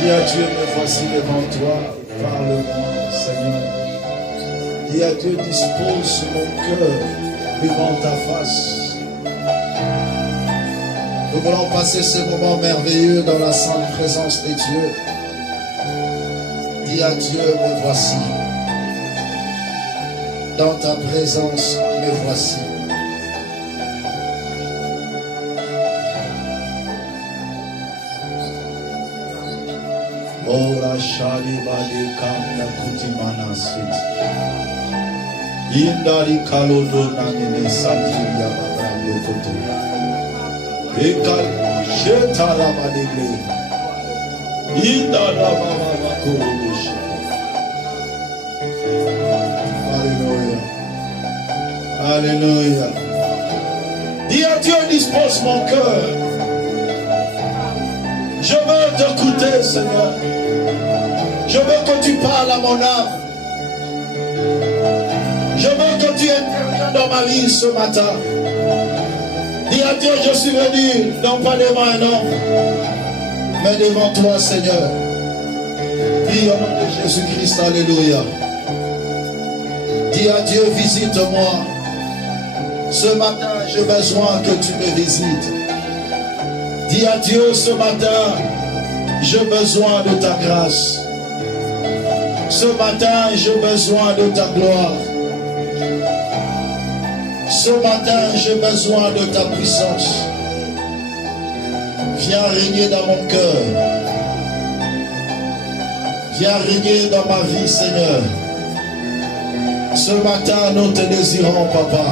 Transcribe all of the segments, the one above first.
Dis à Dieu, me voici devant toi, parle-moi, Seigneur. Dis à Dieu, dispose mon cœur devant ta face. Nous voulons passer ce moment merveilleux dans la sainte présence de Dieu. Dis à Dieu, me voici. Dans ta présence, me voici. Ora shali bali kamna kutimana switi. Indari kalodo nangene sanjiya babando koto. Ekal shetara badile. Indara baba makurubushi. Alléluia. Alléluia. Dis à Dieu, dispose mon cœur. Je veux t'écouter, Seigneur. Je veux que tu parles à mon âme. Je veux que tu interviennes dans ma vie ce matin. Dis à Dieu, je suis venu, non pas devant un homme, mais devant toi, Seigneur. Dis au nom de Jésus-Christ, alléluia. Dis à Dieu, visite-moi. Ce matin, j'ai besoin que tu me visites. Dis à Dieu, ce matin, j'ai besoin de ta grâce. Ce matin, j'ai besoin de ta gloire. Ce matin, j'ai besoin de ta puissance. Viens régner dans mon cœur. Viens régner dans ma vie, Seigneur. Ce matin, nous te désirons, Papa.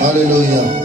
Alléluia.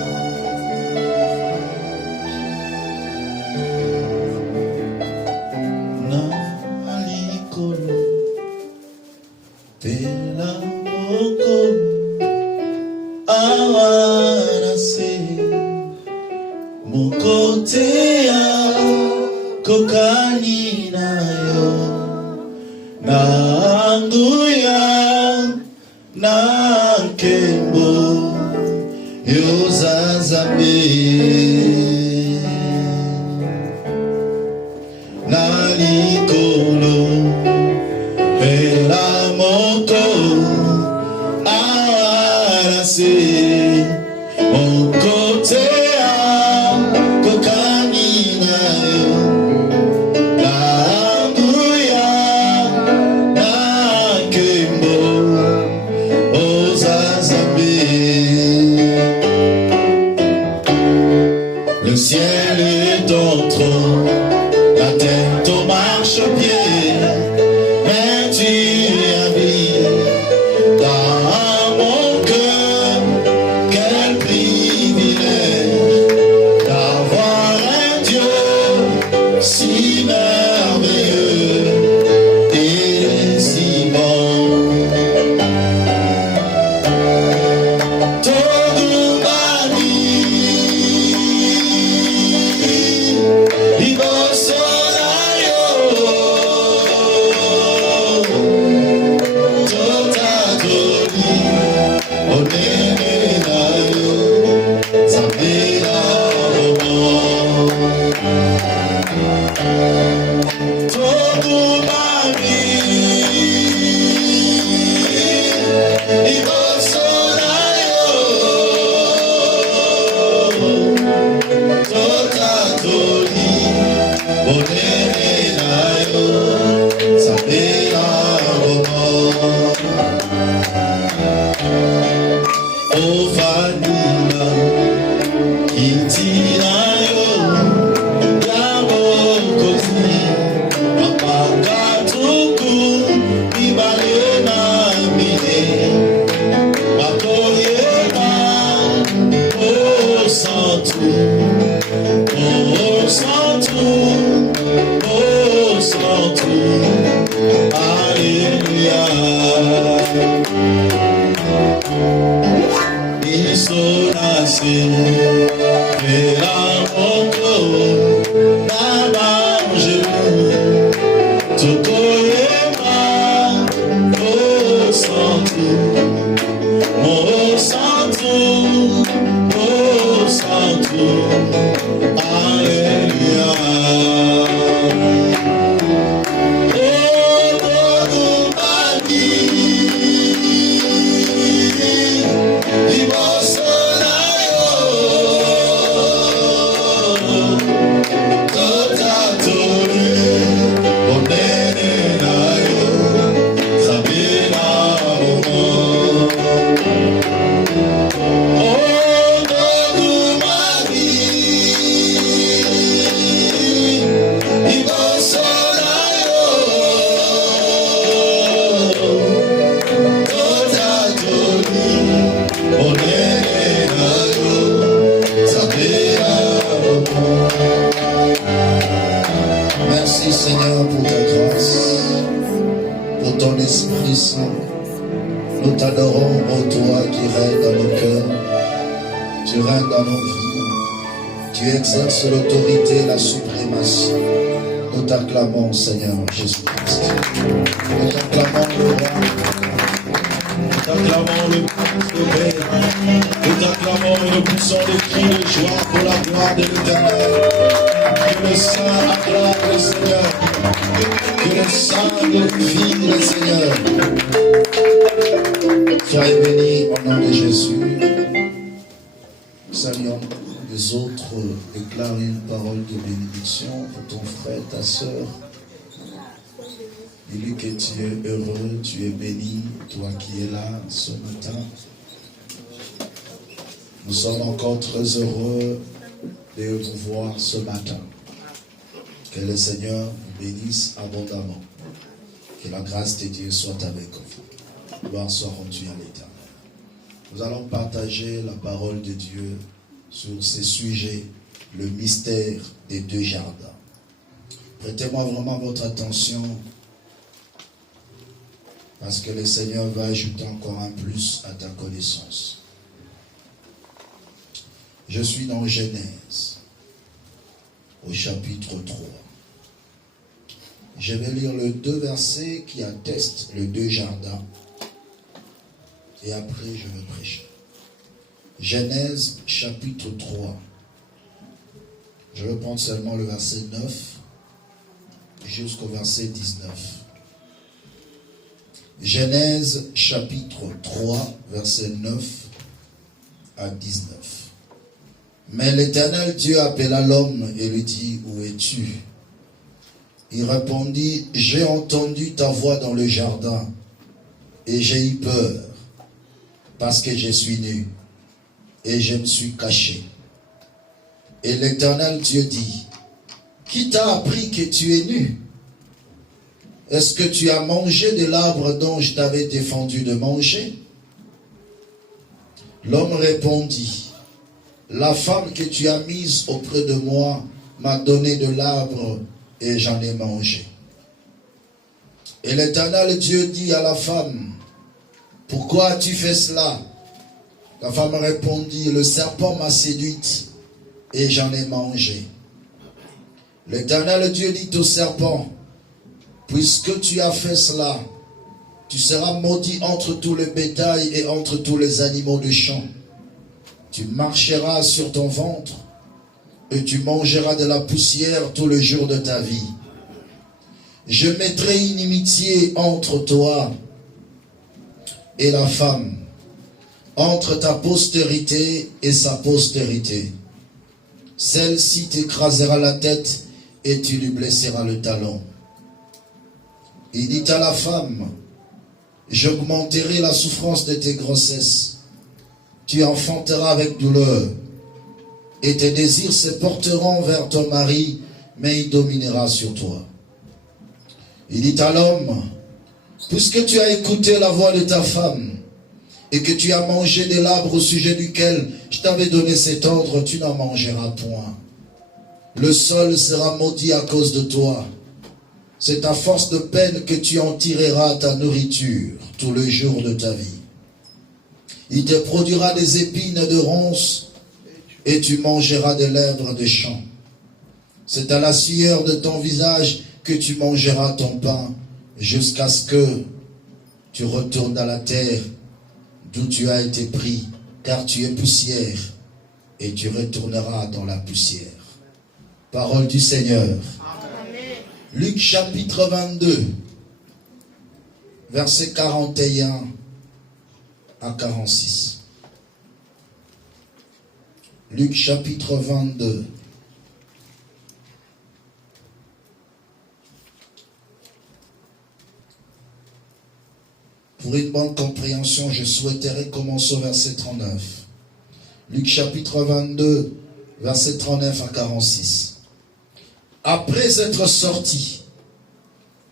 L'autorité, la suprématie. Nous t'acclamons, Seigneur Jésus-Christ. Nous t'acclamons le roi. Nous t'acclamons le Père. Nous t'acclamons et nous poussons des cris de joie pour la gloire de l'Éternel. Que le Saint acclame le Seigneur. Que le Saint glorifie le Seigneur. Soyez bénis au nom de Jésus. Saluons les autres, déclare une parole de bénédiction pour ton frère, ta soeur. Dis-lui que tu es heureux, tu es béni, toi qui es là ce matin. Nous sommes encore très heureux de vous voir ce matin. Que le Seigneur vous bénisse abondamment. Que la grâce de Dieu soit avec vous. Gloire soit rendue à l'Éternel. Nous allons partager la parole de Dieu sur ces sujets, le mystère des deux jardins. Prêtez-moi vraiment votre attention, parce que le Seigneur va ajouter encore un plus à ta connaissance. Je suis dans Genèse, au chapitre 3. Je vais lire les deux versets qui attestent les deux jardins, et après je vais prêcher. Genèse chapitre 3. Je vais prendre seulement le verset 9 jusqu'au verset 19. Genèse chapitre 3, verset 9 à 19. Mais l'Éternel Dieu appela l'homme et lui dit, où es-tu? Il répondit, j'ai entendu ta voix dans le jardin et j'ai eu peur parce que je suis nu. Et je me suis caché. Et l'Éternel Dieu dit, qui t'a appris que tu es nu? Est-ce que tu as mangé de l'arbre dont je t'avais défendu de manger? L'homme répondit, la femme que tu as mise auprès de moi m'a donné de l'arbre et j'en ai mangé. Et l'Éternel Dieu dit à la femme, pourquoi as-tu fait cela? La femme répondit, le serpent m'a séduite et j'en ai mangé. L'Éternel Dieu dit au serpent, puisque tu as fait cela, tu seras maudit entre tout le bétail et entre tous les animaux du champ. Tu marcheras sur ton ventre et tu mangeras de la poussière tous les jours de ta vie. Je mettrai inimitié entre toi et la femme, entre ta postérité et sa postérité. Celle-ci t'écrasera la tête et tu lui blesseras le talon. Il dit à la femme, j'augmenterai la souffrance de tes grossesses. Tu enfanteras avec douleur. Et tes désirs se porteront vers ton mari, mais il dominera sur toi. Il dit à l'homme, puisque tu as écouté la voix de ta femme, et que tu as mangé de l'arbre au sujet duquel je t'avais donné cet ordre, tu n'en mangeras point. Le sol sera maudit à cause de toi. C'est à force de peine que tu en tireras ta nourriture tout le jour de ta vie. Il te produira des épines de ronces et tu mangeras de l'herbe des champs. C'est à la sueur de ton visage que tu mangeras ton pain jusqu'à ce que tu retournes à la terre d'où tu as été pris, car tu es poussière et tu retourneras dans la poussière. Parole du Seigneur. Luc chapitre 22, versets 41 à 46. Luc chapitre 22. Pour une bonne compréhension, je souhaiterais commencer au verset 39. Luc chapitre 22, verset 39 à 46. Après être sorti,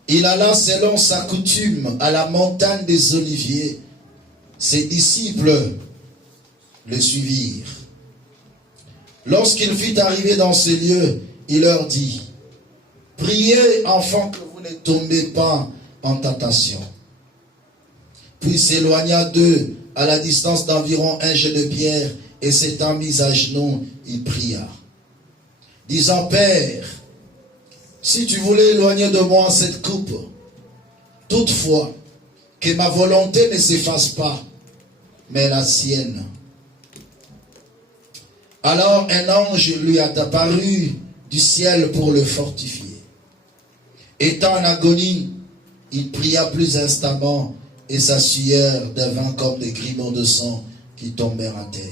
il alla selon sa coutume à la montagne des Oliviers. Ses disciples le suivirent. Lorsqu'il fut arrivé dans ces lieux, il leur dit, « Priez, enfants, que vous ne tombez pas en tentation. » Puis s'éloigna d'eux à la distance d'environ un jet de pierre, et s'étant mis à genoux, il pria, disant, « Père, si tu voulais éloigner de moi cette coupe, toutefois, que ma volonté ne s'efface pas, mais la sienne. » Alors un ange lui a apparu du ciel pour le fortifier. Étant en agonie, il pria plus instamment, et sa sueur devint comme des grumeaux de sang qui tombèrent à terre.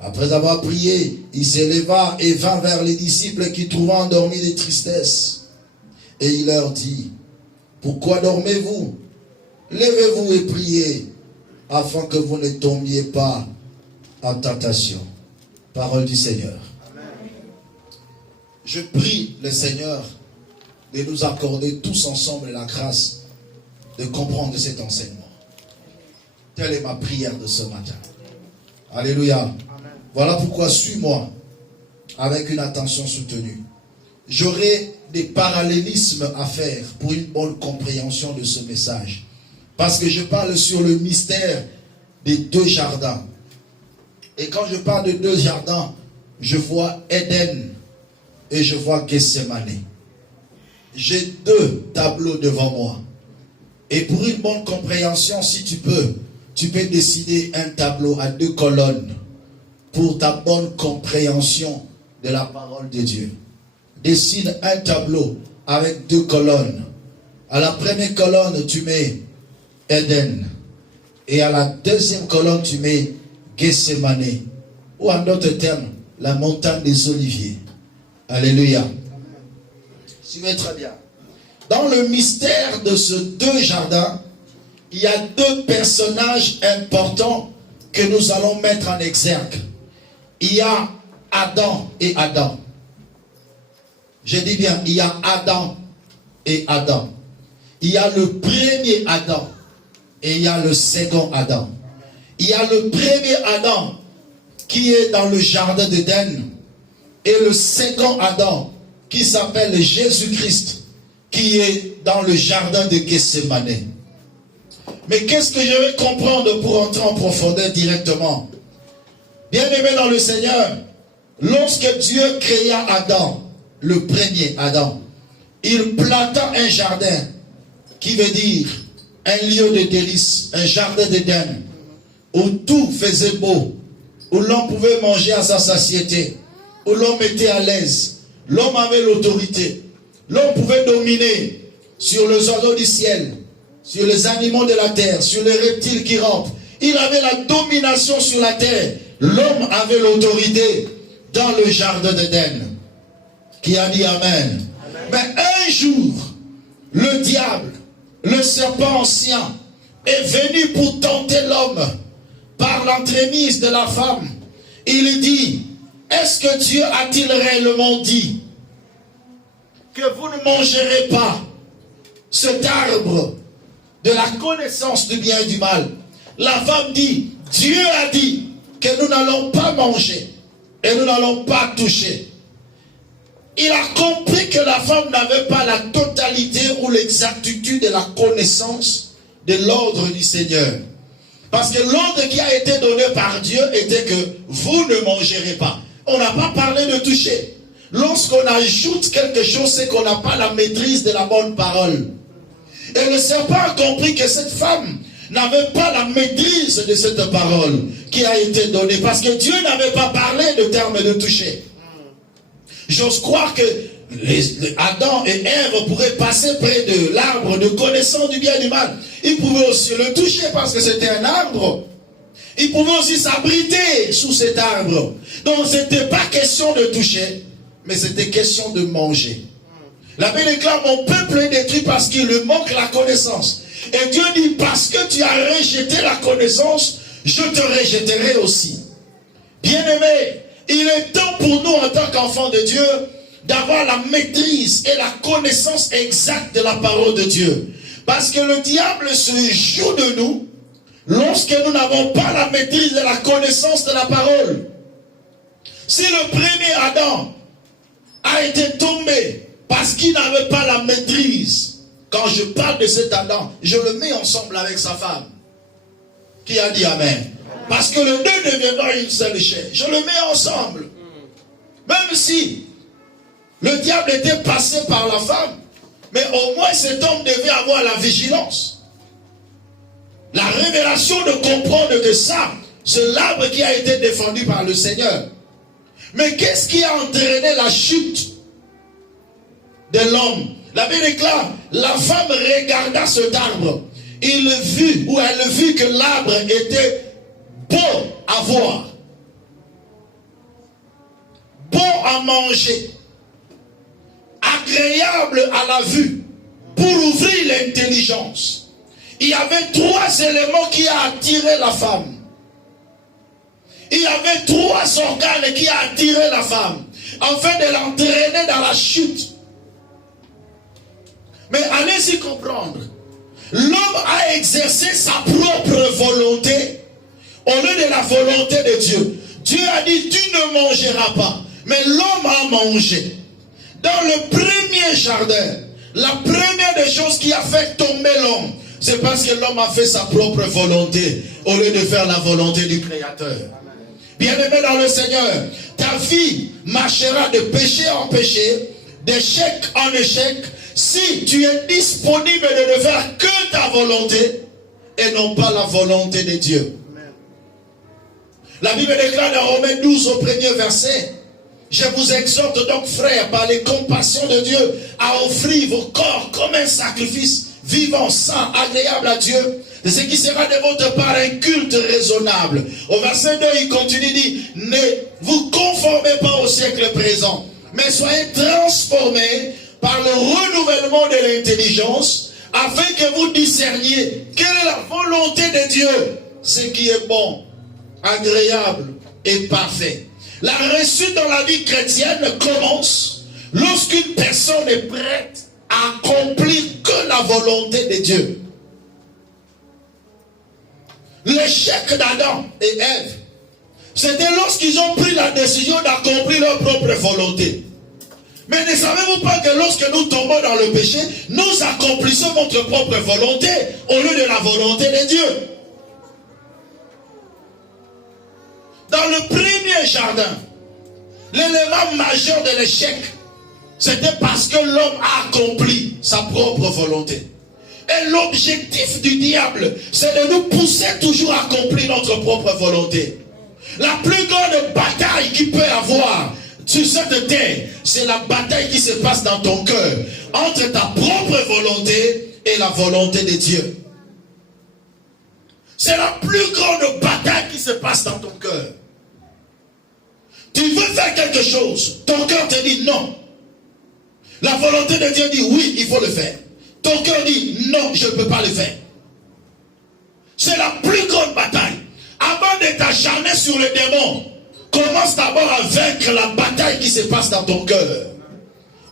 Après avoir prié, il s'éleva et vint vers les disciples qui trouvaient endormis de tristesse. Et il leur dit, « Pourquoi dormez-vous? Levez-vous et priez, afin que vous ne tombiez pas en tentation. » Parole du Seigneur. Amen. Je prie le Seigneur de nous accorder tous ensemble la grâce de comprendre cet enseignement. Telle est ma prière de ce matin. Alléluia. Amen. Voilà pourquoi suis-moi avec une attention soutenue. J'aurai des parallélismes à faire pour une bonne compréhension de ce message. Parce que je parle sur le mystère des deux jardins. Et quand je parle de deux jardins, je vois Éden et je vois Gethsémane. J'ai deux tableaux devant moi. Et pour une bonne compréhension, si tu peux décider un tableau à deux colonnes pour ta bonne compréhension de la parole de Dieu. Décide un tableau avec deux colonnes. À la première colonne, tu mets Éden. Et à la deuxième colonne, tu mets Gethsémane. Ou en d'autres termes, la montagne des Oliviers. Alléluia. Suivez très bien. Dans le mystère de ces deux jardins, il y a deux personnages importants que nous allons mettre en exergue. Il y a Adam et Adam. Je dis bien, il y a Adam et Adam. Il y a le premier Adam et il y a le second Adam. Il y a le premier Adam qui est dans le jardin d'Éden et le second Adam qui s'appelle Jésus-Christ qui est dans le jardin de Gethsémane. Mais qu'est-ce que je vais comprendre pour entrer en profondeur directement? Bien-aimé dans le Seigneur, lorsque Dieu créa Adam, le premier Adam, il planta un jardin qui veut dire un lieu de délices, un jardin d'Éden où tout faisait beau, où l'on pouvait manger à sa satiété, où l'homme était à l'aise, l'homme avait l'autorité. l'homme pouvait dominer sur les oiseaux du ciel, sur les animaux de la terre, sur les reptiles qui rampent. Il avait la domination sur la terre. L'homme avait l'autorité dans le jardin d'Éden. Qui a dit Amen. Mais un jour, le diable, le serpent ancien, est venu pour tenter l'homme par l'entremise de la femme. Il dit, est-ce que Dieu a-t-il réellement dit que vous ne mangerez pas cet arbre de la connaissance du bien et du mal? La femme dit, Dieu a dit que nous n'allons pas manger et nous n'allons pas toucher. Il a compris que la femme n'avait pas la totalité ou l'exactitude de la connaissance de l'ordre du Seigneur. Parce que l'ordre qui a été donné par Dieu était que vous ne mangerez pas. On n'a pas parlé de toucher. Lorsqu'on ajoute quelque chose, c'est qu'on n'a pas la maîtrise de la bonne parole. Et le serpent a compris que cette femme n'avait pas la maîtrise de cette parole qui a été donnée. Parce que Dieu n'avait pas parlé de terme de toucher. J'ose croire que Adam et Ève pourraient passer près de l'arbre de connaissance du bien et du mal. Ils pouvaient aussi le toucher parce que c'était un arbre. Ils pouvaient aussi s'abriter sous cet arbre. Donc ce n'était pas question de toucher, mais c'était question de manger. La Bible déclare, mon peuple est détruit parce qu'il lui manque la connaissance. Et Dieu dit, parce que tu as rejeté la connaissance, je te rejetterai aussi. Bien-aimé, il est temps pour nous en tant qu'enfants de Dieu d'avoir la maîtrise et la connaissance exacte de la parole de Dieu. Parce que le diable se joue de nous lorsque nous n'avons pas la maîtrise de la connaissance de la parole. Si le premier Adam a été tombé parce qu'il n'avait pas la maîtrise, quand je parle de cet Adam, je le mets ensemble avec sa femme. Qui a dit Amen? Parce que le deux deviendra une seule chair. Je le mets ensemble. Même si le diable était passé par la femme, mais au moins cet homme devait avoir la vigilance. La révélation de comprendre que ça, c'est l'arbre qui a été défendu par le Seigneur. Mais qu'est-ce qui a entraîné la chute de l'homme? La Bible déclare, la femme regarda cet arbre. Il vit, ou elle vit que l'arbre était beau à voir, bon à manger, agréable à la vue, pour ouvrir l'intelligence. Il y avait trois éléments qui ont attiré la femme. Il y avait trois organes qui ont attiré la femme, afin de l'entraîner dans la chute. Mais allez-y comprendre. L'homme a exercé sa propre volonté au lieu de la volonté de Dieu. Dieu a dit, tu ne mangeras pas. Mais l'homme a mangé. Dans le premier jardin, la première des choses qui a fait tomber l'homme, c'est parce que l'homme a fait sa propre volonté au lieu de faire la volonté du Créateur. Bien-aimé dans le Seigneur, ta vie marchera de péché en péché, d'échec en échec, si tu es disponible de ne faire que ta volonté et non pas la volonté de Dieu. La Bible déclare dans Romains 12 au premier verset, je vous exhorte donc frères par les compassions de Dieu à offrir vos corps comme un sacrifice vivant, saint, agréable à Dieu, de ce qui sera de votre part un culte raisonnable. Au verset 2 il continue, dit, ne vous conformez pas au siècle présent, mais soyez transformés par le renouvellement de l'intelligence, afin que vous discerniez quelle est la volonté de Dieu, ce qui est bon, agréable et parfait. La réussite dans la vie chrétienne commence lorsqu'une personne est prête à accomplir que la volonté de Dieu. L'échec d'Adam et Ève, c'était lorsqu'ils ont pris la décision d'accomplir leur propre volonté. Mais ne savez-vous pas que lorsque nous tombons dans le péché, nous accomplissons notre propre volonté au lieu de la volonté de Dieu? Dans le premier jardin, l'élément majeur de l'échec, c'était parce que l'homme a accompli sa propre volonté. Et l'objectif du diable, c'est de nous pousser toujours à accomplir notre propre volonté. La plus grande bataille qu'il peut avoir sur cette terre, c'est la bataille qui se passe dans ton cœur, entre ta propre volonté et la volonté de Dieu. C'est la plus grande bataille qui se passe dans ton cœur. Tu veux faire quelque chose, ton cœur te dit non. La volonté de Dieu dit oui, il faut le faire. Ton cœur dit non, je ne peux pas le faire. C'est la plus grande bataille. Avant de t'acharner sur le démon, commence d'abord à vaincre la bataille qui se passe dans ton cœur.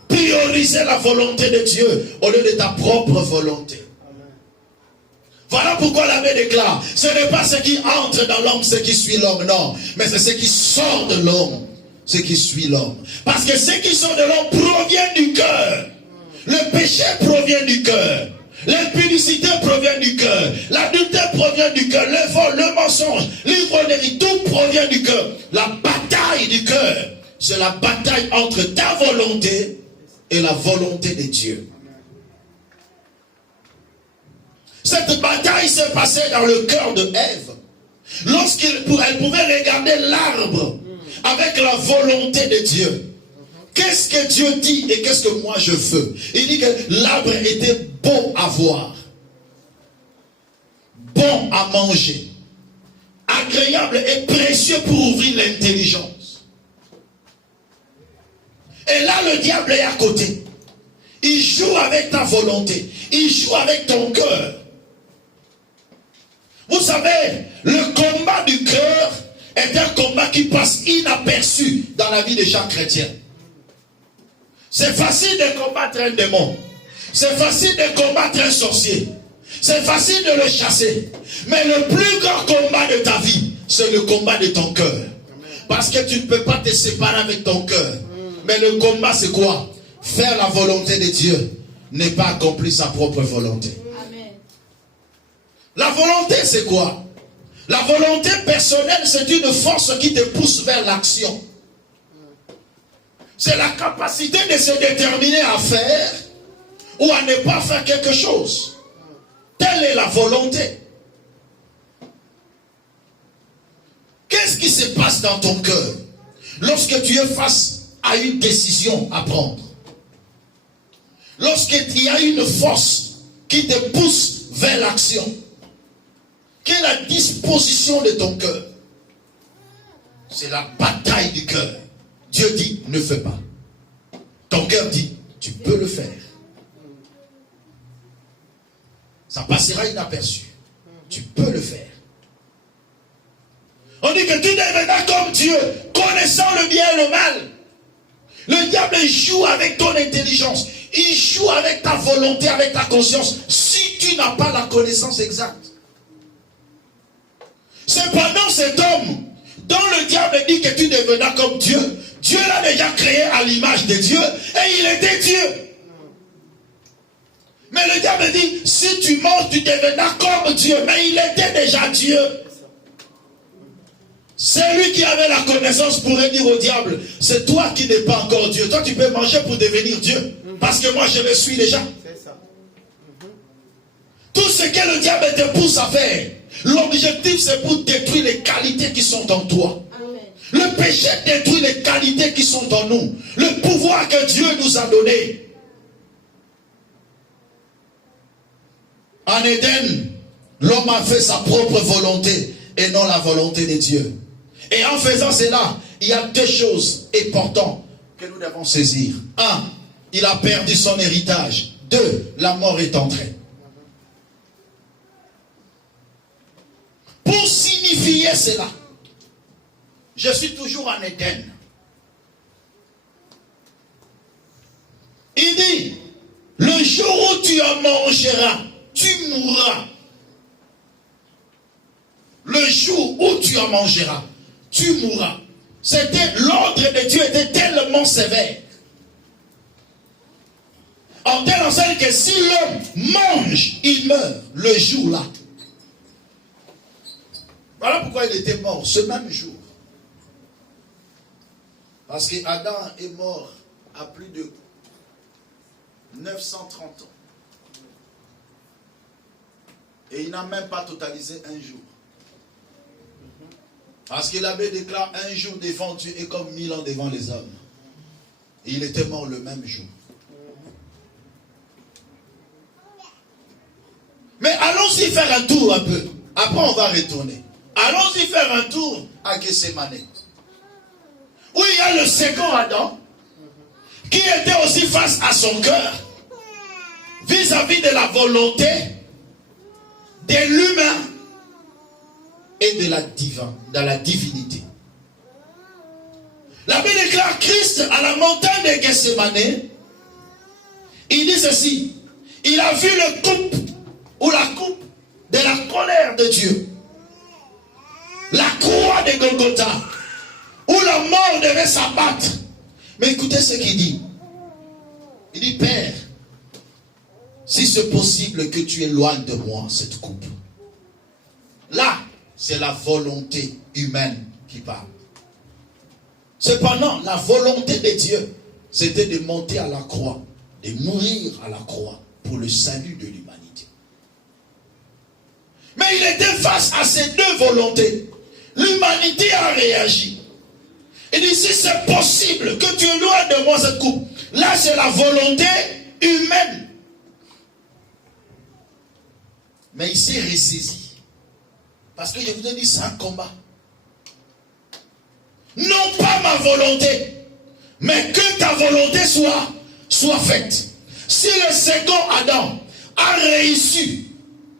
Prioriser la volonté de Dieu au lieu de ta propre volonté. Voilà pourquoi l'abbé déclare, ce n'est pas ce qui entre dans l'homme, ce qui suit l'homme, non. Mais c'est ce qui sort de l'homme, ce qui suit l'homme. Parce que ce qui sort de l'homme provient du cœur. Le péché provient du cœur. L'impudicité provient du cœur. L'adultère provient du cœur. Le vol, le mensonge, l'ivronerie, tout provient du cœur. La bataille du cœur, c'est la bataille entre ta volonté et la volonté de Dieu. Cette bataille s'est passée dans le cœur de Ève. Lorsqu'elle pouvait regarder l'arbre avec la volonté de Dieu. Qu'est-ce que Dieu dit et qu'est-ce que moi je veux? Il dit que l'arbre était bon à voir, bon à manger, agréable et précieux pour ouvrir l'intelligence. Et là, le diable est à côté. Il joue avec ta volonté. Il joue avec ton cœur. Vous savez, le combat du cœur est un combat qui passe inaperçu dans la vie de chaque chrétien. C'est facile de combattre un démon. C'est facile de combattre un sorcier. C'est facile de le chasser. Mais le plus grand combat de ta vie, c'est le combat de ton cœur. Parce que tu ne peux pas te séparer avec ton cœur. Mais le combat, c'est quoi? Faire la volonté de Dieu, n'est pas accomplir sa propre volonté. Amen. La volonté, c'est quoi? La volonté personnelle, c'est une force qui te pousse vers l'action. C'est la capacité de se déterminer à faire ou à ne pas faire quelque chose. Telle est la volonté. Qu'est-ce qui se passe dans ton cœur lorsque tu es face à une décision à prendre? Lorsqu'il y a une force qui te pousse vers l'action, quelle est la disposition de ton cœur? C'est la bataille du cœur. Dieu dit, ne fais pas. Ton cœur dit, tu peux le faire. Ça passera inaperçu. Tu peux le faire. On dit que tu deviendras comme Dieu, connaissant le bien et le mal. Le diable joue avec ton intelligence. Il joue avec ta volonté, avec ta conscience. Si tu n'as pas la connaissance exacte. Cependant, cet homme, dont le diable dit que tu deviendras comme Dieu, Dieu l'a déjà créé à l'image de Dieu et il était Dieu. Mais le diable dit, si tu manges, tu deviendras comme Dieu. Mais il était déjà Dieu. C'est lui qui avait la connaissance pourrait dire au diable, c'est toi qui n'es pas encore Dieu. Toi, tu peux manger pour devenir Dieu. Parce que moi, je le suis déjà. Tout ce que le diable te pousse à faire, l'objectif, c'est pour détruire les qualités qui sont en toi. Le péché détruit les qualités qui sont en nous. Le pouvoir que Dieu nous a donné. En Éden, l'homme a fait sa propre volonté et non la volonté de Dieu. Et en faisant cela, il y a deux choses importantes que nous devons saisir. 1, il a perdu son héritage. 2, la mort est entrée. Pour signifier cela, je suis toujours en Éden. Il dit, le jour où tu en mangeras, tu mourras. Le jour où tu en mangeras, tu mourras. C'était l'ordre de Dieu était tellement sévère. En telle enseigne que si l'homme mange, il meurt le jour-là. Voilà pourquoi il était mort ce même jour. Parce qu'Adam est mort à plus de 930 ans. Et il n'a même pas totalisé un jour. Parce que l'abbé déclare un jour devant Dieu est comme 1000 ans devant les hommes. Et il était mort le même jour. Mais allons-y faire un tour un peu. Après, on va retourner. Allons-y faire un tour à Gethsémane. Où il y a le second Adam, qui était aussi face à son cœur, vis-à-vis de la volonté de l'humain et de la divinité. La Bible déclare Christ à la montagne de Gethsémane. Il dit ceci. Il a vu le coupe ou la coupe de la colère de Dieu. La croix de Golgotha, où la mort devait s'abattre. Mais écoutez ce qu'il dit. Il dit, Père, si c'est possible que tu éloignes de moi cette coupe. Là, c'est la volonté humaine qui parle. Cependant, la volonté de Dieu, c'était de monter à la croix, de mourir à la croix pour le salut de l'humanité. Mais il était face à ces deux volontés. L'humanité a réagi. Il dit, si c'est possible que tu éloignes de moi cette coupe. Là, c'est la volonté humaine. Mais il s'est ressaisi. Parce que je vous ai dit, c'est un combat. Non pas ma volonté, mais que ta volonté soit faite. Si le second Adam a réussi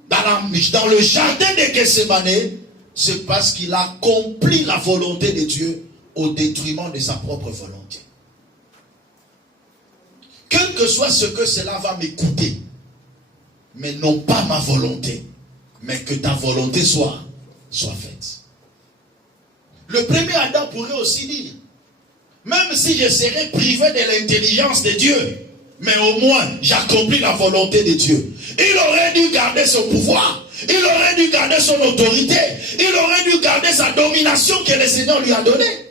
dans le jardin de Gethsémane, c'est parce qu'il a accompli la volonté de Dieu au détriment de sa propre volonté. Quel que soit ce que cela va m'écouter, mais non pas ma volonté, mais que ta volonté soit faite. Le premier Adam pourrait aussi dire, même si je serais privé de l'intelligence de Dieu, mais au moins j'accomplis la volonté de Dieu. Il aurait dû garder son pouvoir, il aurait dû garder son autorité, il aurait dû garder sa domination que le Seigneur lui a donnée.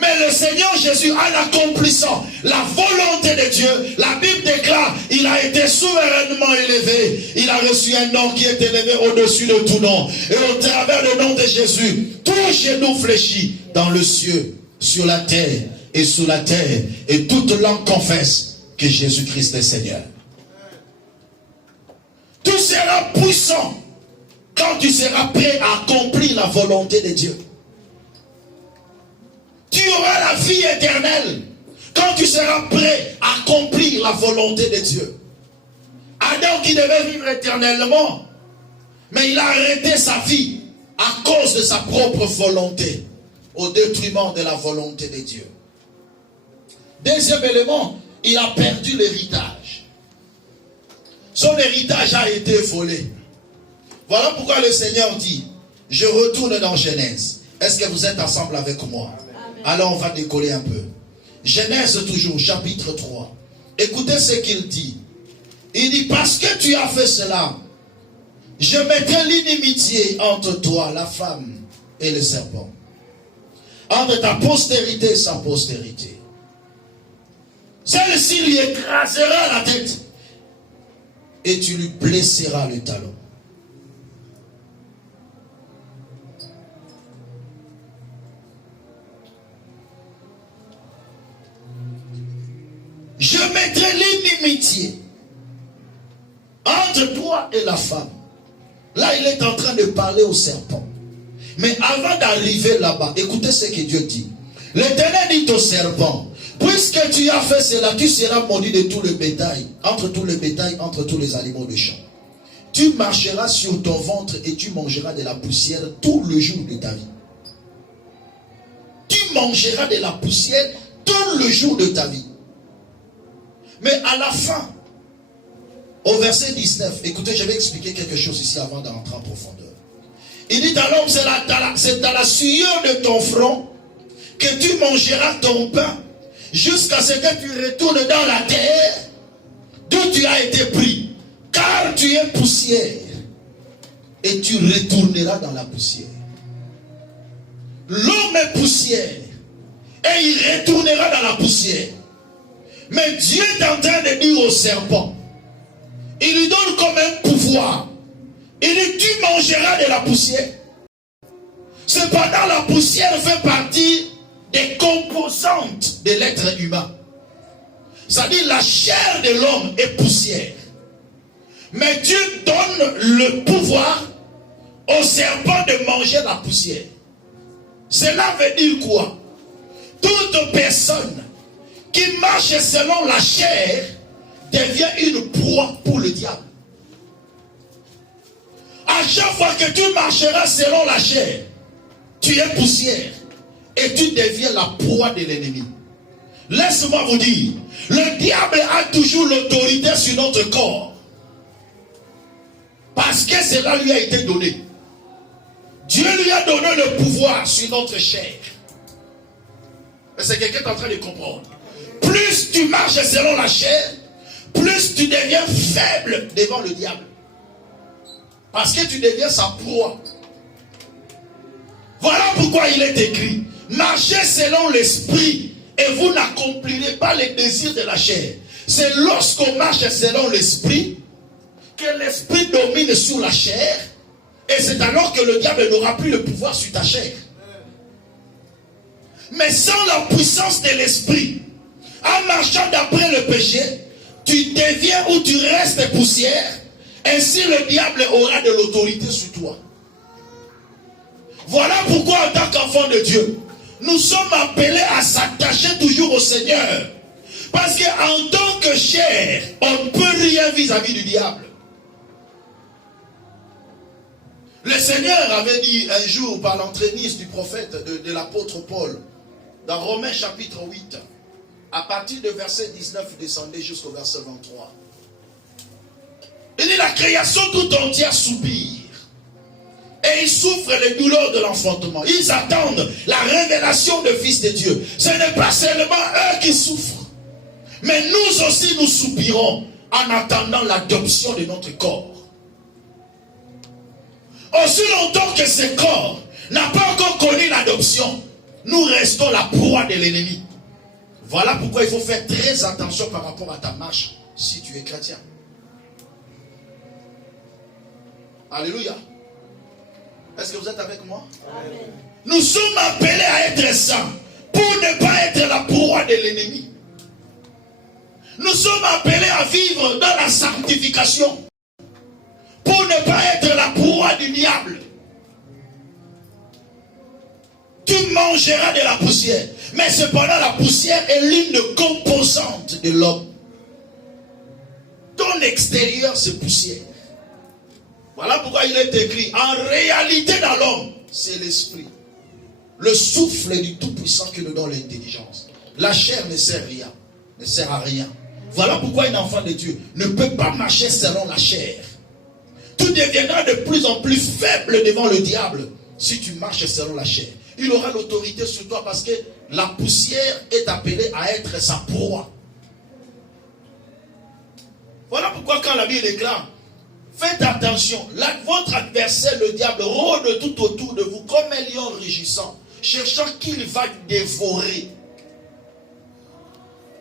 Mais le Seigneur Jésus, en accomplissant la volonté de Dieu, la Bible déclare, il a été souverainement élevé. Il a reçu un nom qui est élevé au-dessus de tout nom. Et au travers du nom de Jésus, tout genou fléchit dans le ciel, sur la terre et sous la terre. Et toute langue confesse que Jésus-Christ est Seigneur. Tout sera puissant quand tu seras prêt à accomplir la volonté de Dieu. Tu auras la vie éternelle quand tu seras prêt à accomplir la volonté de Dieu. Adam qui devait vivre éternellement, mais il a arrêté sa vie à cause de sa propre volonté, au détriment de la volonté de Dieu. Deuxième élément, il a perdu l'héritage. Son héritage a été volé. Voilà pourquoi le Seigneur dit, je retourne dans Genèse. Est-ce que vous êtes ensemble avec moi? Alors on va décoller un peu. Genèse toujours, chapitre 3. Écoutez ce qu'il dit. Il dit, parce que tu as fait cela, je mettrai l'inimitié entre toi, la femme, et le serpent. Entre ta postérité et sa postérité. Celle-ci lui écrasera la tête. Et tu lui blesseras le talon. Je mettrai l'inimitié entre toi et la femme. Là, il est en train de parler au serpent. Mais avant d'arriver là-bas, écoutez ce que Dieu dit. L'Éternel dit au serpent, puisque tu as fait cela, tu seras maudit de tout le bétail, entre tous les animaux de champ. Tu marcheras sur ton ventre et tu mangeras de la poussière tout le jour de ta vie. Tu mangeras de la poussière tout le jour de ta vie. Mais à la fin, au verset 19, écoutez, je vais expliquer quelque chose ici avant d'entrer en profondeur. Il dit à l'homme, c'est dans la sueur de ton front que tu mangeras ton pain jusqu'à ce que tu retournes dans la terre d'où tu as été pris. Car tu es poussière et tu retourneras dans la poussière. L'homme est poussière et il retournera dans la poussière. Mais Dieu est en train de dire au serpent, il lui donne comme un pouvoir. Il dit, tu mangeras de la poussière. Cependant, la poussière fait partie des composantes de l'être humain. C'est-à-dire la chair de l'homme est poussière. Mais Dieu donne le pouvoir au serpent de manger la poussière. Cela veut dire quoi? Toute personne qui marche selon la chair devient une proie pour le diable. À chaque fois que tu marcheras selon la chair, tu es poussière et tu deviens la proie de l'ennemi. Laisse-moi vous dire, le diable a toujours l'autorité sur notre corps. Parce que cela lui a été donné. Dieu lui a donné le pouvoir sur notre chair. Est-ce que quelqu'un est en train de comprendre? Plus tu marches selon la chair, plus tu deviens faible devant le diable. Parce que tu deviens sa proie. Voilà pourquoi il est écrit: marchez selon l'esprit et vous n'accomplirez pas les désirs de la chair. C'est lorsqu'on marche selon l'esprit que l'esprit domine sur la chair, et c'est alors que le diable n'aura plus le pouvoir sur ta chair. Mais sans la puissance de l'esprit, en marchant d'après le péché, tu deviens ou tu restes poussière. Ainsi le diable aura de l'autorité sur toi. Voilà pourquoi en tant qu'enfant de Dieu, nous sommes appelés à s'attacher toujours au Seigneur. Parce qu'en tant que chair, on ne peut rien vis-à-vis du diable. Le Seigneur avait dit un jour par l'entraîniste du prophète de l'apôtre Paul, dans Romains chapitre 8, à partir de verset 19, descendez jusqu'au verset 23. Il dit: la création tout entière soupire et ils souffrent les douleurs de l'enfantement. Ils attendent la révélation du Fils de Dieu. Ce n'est pas seulement eux qui souffrent, mais nous aussi nous soupirons en attendant l'adoption de notre corps. Aussi longtemps que ce corps n'a pas encore connu l'adoption, nous restons la proie de l'ennemi. Voilà pourquoi il faut faire très attention par rapport à ta marche si tu es chrétien. Alléluia. Est-ce que vous êtes avec moi? Amen. Nous sommes appelés à être saints pour ne pas être la proie de l'ennemi. Nous sommes appelés à vivre dans la sanctification pour ne pas être la proie du diable. Tu mangeras de la poussière, mais cependant la poussière est l'une des composantes de l'homme. Ton extérieur c'est poussière. Voilà pourquoi il est écrit: en réalité dans l'homme, c'est l'esprit, le souffle du Tout-Puissant qui nous donne l'intelligence. La chair ne sert rien, ne sert à rien. Voilà pourquoi un enfant de Dieu ne peut pas marcher selon la chair. Tu deviendras de plus en plus faible devant le diable si tu marches selon la chair. Il aura l'autorité sur toi parce que la poussière est appelée à être sa proie. Voilà pourquoi quand la Bible déclare: faites attention, votre adversaire, le diable, rôde tout autour de vous comme un lion rugissant, cherchant qu'il va dévorer.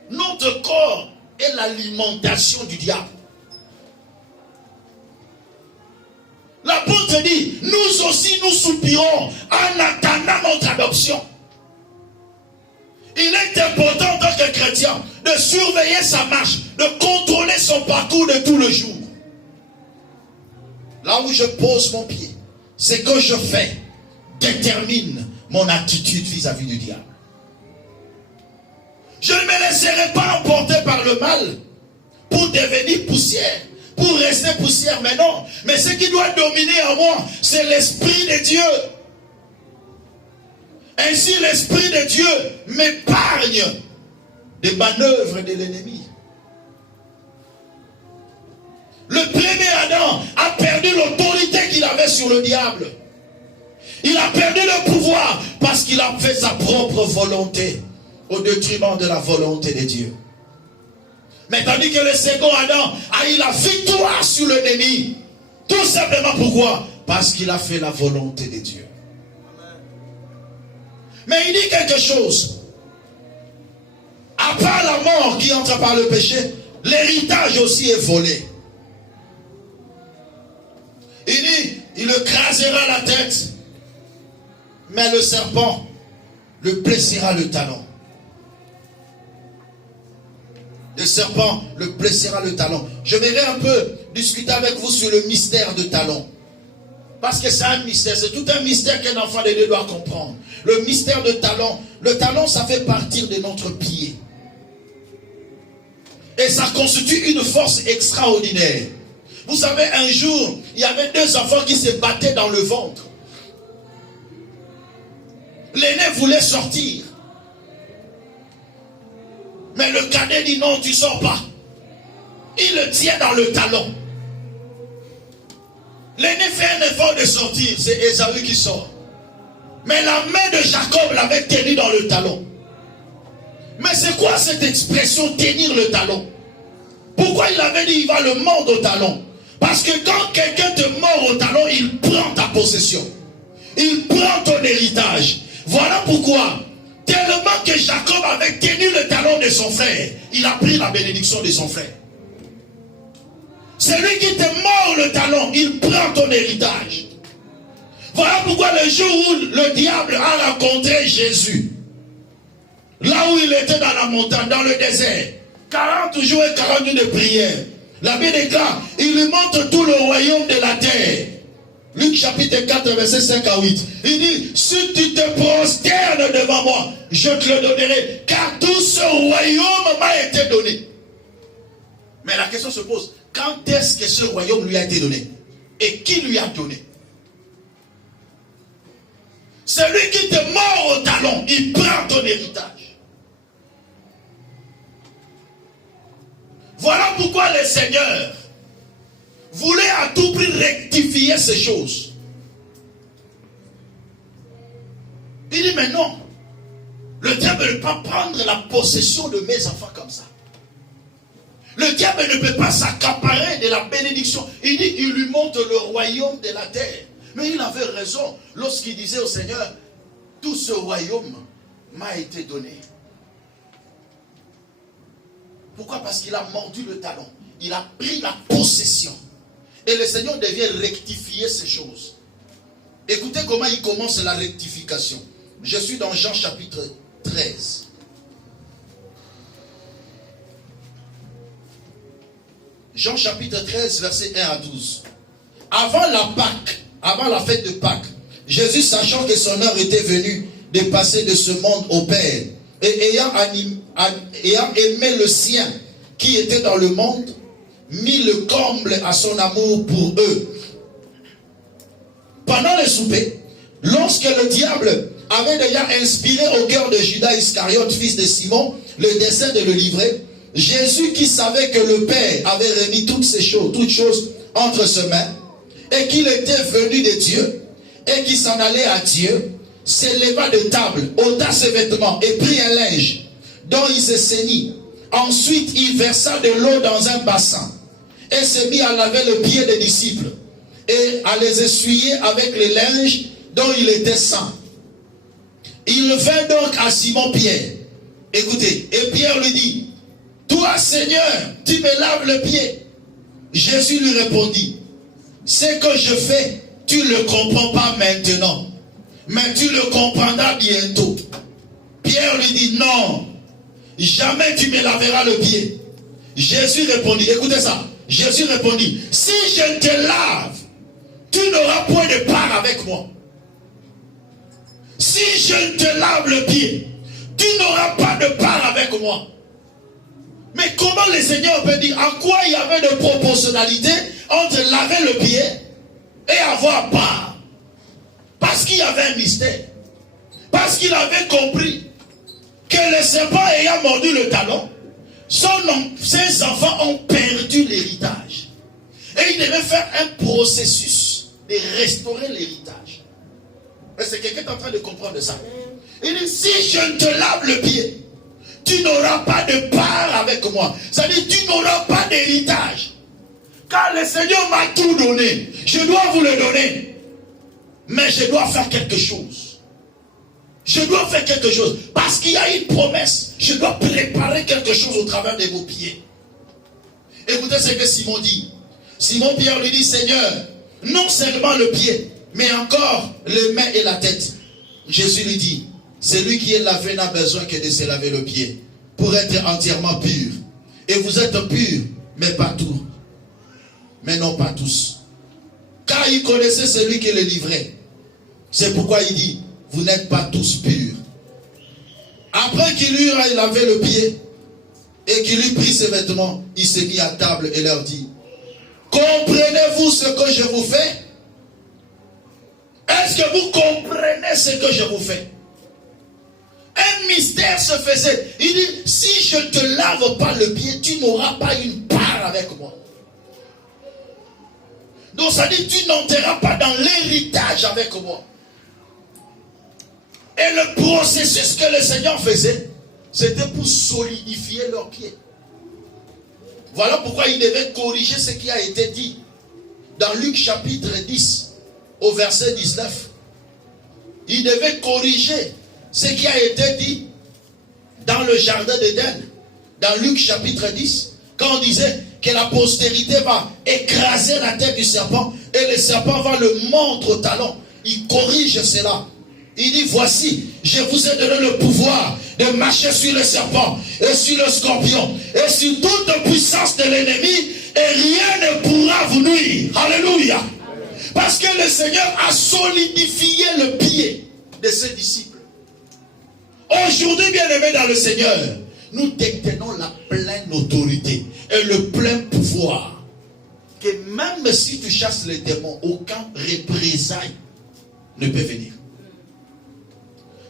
Notre corps est l'alimentation du diable. L'apôtre dit: nous aussi nous soupirons en attendant notre adoption. Il est important en tant que chrétien de surveiller sa marche, de contrôler son parcours de tout le jour. Là où je pose mon pied, ce que je fais détermine mon attitude vis-à-vis du diable. Je ne me laisserai pas emporter par le mal pour devenir poussière, pour rester poussière, mais non. Mais ce qui doit dominer en moi, c'est l'Esprit de Dieu. Ainsi, l'Esprit de Dieu m'épargne des manœuvres de l'ennemi. Le premier Adam a perdu l'autorité qu'il avait sur le diable. Il a perdu le pouvoir parce qu'il a fait sa propre volonté au détriment de la volonté de Dieu. Mais tandis que le second Adam a eu la victoire sur l'ennemi. Tout simplement pourquoi? Parce qu'il a fait la volonté de Dieu. Mais il dit quelque chose. À part la mort qui entre par le péché, l'héritage aussi est volé. Il dit, il écrasera la tête, mais le serpent le blessera le talon. Le serpent le blessera le talon. Je vais un peu discuter avec vous sur le mystère de talon. Parce que c'est un mystère, c'est tout un mystère qu'un enfant de Dieu doit comprendre. Le mystère de talon. Le talon, ça fait partir de notre pied. Et ça constitue une force extraordinaire. Vous savez, un jour, il y avait 2 enfants qui se battaient dans le ventre. L'aîné voulait sortir. Mais le cadet dit non, tu ne sors pas. Il le tient dans le talon. L'aîné fait un effort de sortir. C'est Ésaü qui sort. Mais la main de Jacob l'avait tenu dans le talon. Mais c'est quoi cette expression tenir le talon? Pourquoi il avait dit il va le mordre au talon? Parce que quand quelqu'un te mord au talon, il prend ta possession. Il prend ton héritage. Voilà pourquoi, tellement que Jacob avait tenu le talon de son frère, il a pris la bénédiction de son frère. Celui qui te mord le talon, il prend ton héritage. Voilà pourquoi le jour où le diable a rencontré Jésus, là où il était dans la montagne, dans le désert, 40 jours et 40 nuits de prière, la Bible déclare, il lui montre tout le royaume de la terre. Luc chapitre 4, verset 5 à 8. Il dit, si tu te prosternes devant moi, je te le donnerai, car tout ce royaume m'a été donné. Mais la question se pose, quand est-ce que ce royaume lui a été donné? Et qui lui a donné? Celui qui te mord au talon, il prend ton héritage. Voilà pourquoi le Seigneur voulait à tout prix rectifier ces choses. Il dit, mais non, le diable ne peut pas prendre la possession de mes enfants comme ça. Le diable ne peut pas s'accaparer de la bénédiction. Il dit, il lui montre le royaume de la terre. Mais il avait raison lorsqu'il disait au Seigneur, tout ce royaume m'a été donné. Pourquoi? Parce qu'il a mordu le talon. Il a pris la possession. Et le Seigneur devait rectifier ces choses. Écoutez comment il commence la rectification. Je suis dans Jean chapitre 13. Jean chapitre 13, verset 1 à 12. Avant la Pâque, avant la fête de Pâques, Jésus, sachant que son heure était venue de passer de ce monde au Père, et ayant aimé le sien qui était dans le monde, mit le comble à son amour pour eux. Pendant le souper, lorsque le diable avait déjà inspiré au cœur de Judas Iscariote, fils de Simon, le dessein de le livrer, Jésus, qui savait que le Père avait remis toutes choses entre ses mains, et qu'il était venu de Dieu, et qu'il s'en allait à Dieu, s'éleva de table, ôta ses vêtements, et prit un linge, dont il se ceignit. Ensuite, il versa de l'eau dans un bassin, et se mit à laver les pieds des disciples, et à les essuyer avec les linges dont il était saint. Il vint donc à Simon-Pierre. Écoutez, et Pierre lui dit, toi Seigneur, tu me laves le pied. Jésus lui répondit, ce que je fais, tu ne le comprends pas maintenant, mais tu le comprendras bientôt. Pierre lui dit, non, jamais tu me laveras le pied. Jésus répondit, écoutez ça, Jésus répondit, si je te lave, tu n'auras point de part avec moi. Si je te lave le pied, tu n'auras pas de part avec moi. Mais comment le Seigneur peut dire, en quoi il y avait de proportionnalité entre laver le pied et avoir part? Parce qu'il y avait un mystère. Parce qu'il avait compris que le serpent ayant mordu le talon, ses enfants ont perdu l'héritage. Et il devait faire un processus de restaurer l'héritage. Est-ce que quelqu'un est en train de comprendre ça? Il dit, si je ne te lave le pied, tu n'auras pas de part avec moi. C'est-à-dire, tu n'auras pas d'héritage. Car le Seigneur m'a tout donné. Je dois vous le donner. Mais je dois faire quelque chose. Je dois faire quelque chose. Parce qu'il y a une promesse. Je dois préparer quelque chose au travers de vos pieds. Écoutez ce que Simon dit. Simon-Pierre lui dit, Seigneur, non seulement le pied, mais encore les mains et la tête. Jésus lui dit, Celui qui est lavé n'a besoin que de se laver le pied pour être entièrement pur. Et vous êtes purs, mais pas tous. Mais non pas tous. Car il connaissait celui qui le livrait. C'est pourquoi il dit, vous n'êtes pas tous purs. Après qu'il lui ait lavé le pied et qu'il lui prit ses vêtements, il s'est mis à table et leur dit, comprenez-vous ce que je vous fais? Est-ce que vous comprenez ce que je vous fais? Un mystère se faisait. Il dit, si je ne te lave pas le pied, tu n'auras pas une part avec moi. Donc ça dit, tu n'entreras pas dans l'héritage avec moi. Et le processus que le Seigneur faisait, c'était pour solidifier leurs pieds. Voilà pourquoi il devait corriger ce qui a été dit dans Luc chapitre 10, au verset 19. Il devait corriger ce qui a été dit dans le jardin d'Éden, dans Luc chapitre 10, quand on disait que la postérité va écraser la tête du serpent et le serpent va le mordre au talon. Il corrige cela. Il dit, voici, je vous ai donné le pouvoir de marcher sur le serpent et sur le scorpion et sur toute puissance de l'ennemi et rien ne pourra vous nuire. Alléluia. Parce que le Seigneur a solidifié le pied de ses disciples. Aujourd'hui, bien-aimés dans le Seigneur, nous détenons la pleine autorité et le plein pouvoir. Que même si tu chasses les démons, aucun représailles ne peut venir.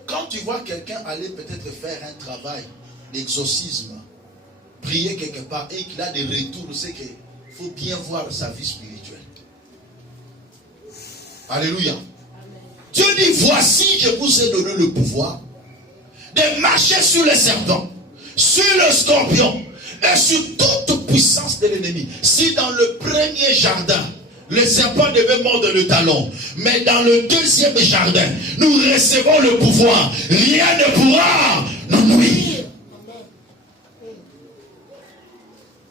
Quand tu vois quelqu'un aller peut-être faire un travail d'exorcisme, prier quelque part et qu'il a des retours, c'est qu'il faut bien voir sa vie spirituelle. Alléluia. Dieu dit, voici, je vous ai donné le pouvoir de marcher sur les serpents, sur le scorpion et sur toute puissance de l'ennemi. Si dans le premier jardin, le serpent devait mordre le talon, mais dans le deuxième jardin, nous recevons le pouvoir. Rien ne pourra nous nuire.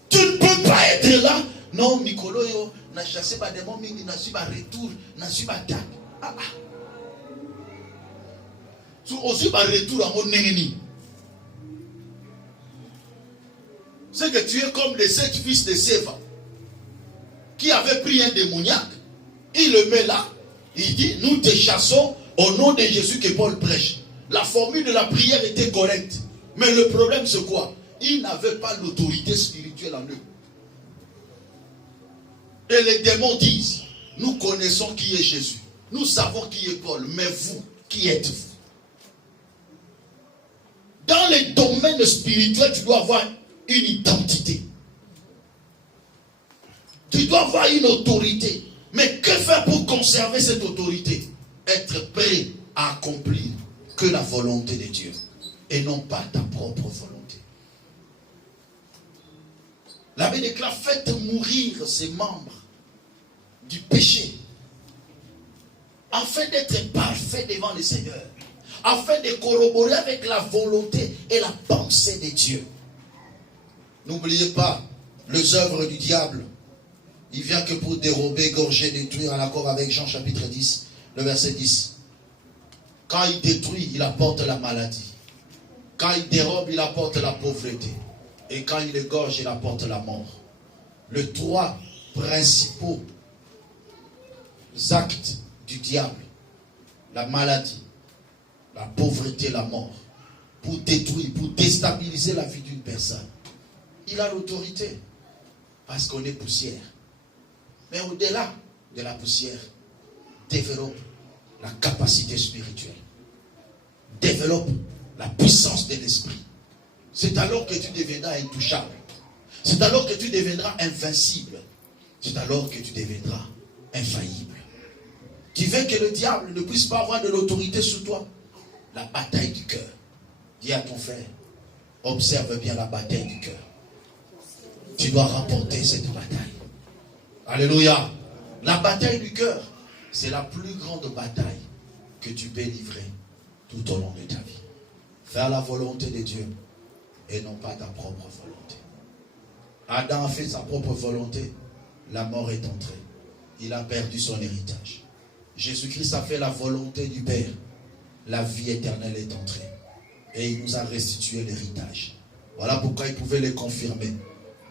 Tu ne peux pas être là. Non, Nicolo, n'a chassé pas des démons, mais n'a su pas retour, n'a su pas attaque. Ah ah. Aussi par retour à mon ennemi. C'est que tu es comme les 7 fils de Séva qui avaient pris un démoniaque. Il le met là. Il dit, nous te chassons au nom de Jésus que Paul prêche. La formule de la prière était correcte. Mais le problème c'est quoi? Ils n'avaient pas l'autorité spirituelle en eux. Et les démons disent, nous connaissons qui est Jésus. Nous savons qui est Paul. Mais vous, qui êtes-vous? Dans les domaines spirituels, tu dois avoir une identité. Tu dois avoir une autorité. Mais que faire pour conserver cette autorité? Être prêt à accomplir que la volonté de Dieu et non pas ta propre volonté. La Bible déclare, faites mourir ces membres du péché afin d'être parfait devant le Seigneur, afin de corroborer avec la volonté et la pensée de Dieu. N'oubliez pas les œuvres du diable. Il vient que pour dérober, égorger, détruire, en accord avec Jean chapitre 10, le verset 10. Quand il détruit, il apporte la maladie. Quand il dérobe, il apporte la pauvreté. Et quand il égorge, il apporte la mort. Les 3 principaux actes du diable, la maladie, la pauvreté, la mort, pour détruire, pour déstabiliser la vie d'une personne. Il a l'autorité parce qu'on est poussière. Mais au-delà de la poussière, développe la capacité spirituelle. Développe la puissance de l'esprit. C'est alors que tu deviendras intouchable. C'est alors que tu deviendras invincible. C'est alors que tu deviendras infaillible. Tu veux que le diable ne puisse pas avoir de l'autorité sur toi? La bataille du cœur. Dis à ton frère, observe bien la bataille du cœur. Tu dois remporter cette bataille. Alléluia. La bataille du cœur, c'est la plus grande bataille que tu peux livrer tout au long de ta vie. Faire la volonté de Dieu et non pas ta propre volonté. Adam a fait sa propre volonté, la mort est entrée. Il a perdu son héritage. Jésus-Christ a fait la volonté du Père. la vie éternelle est entrée. Et il nous a restitué l'héritage. Voilà pourquoi il pouvait les confirmer.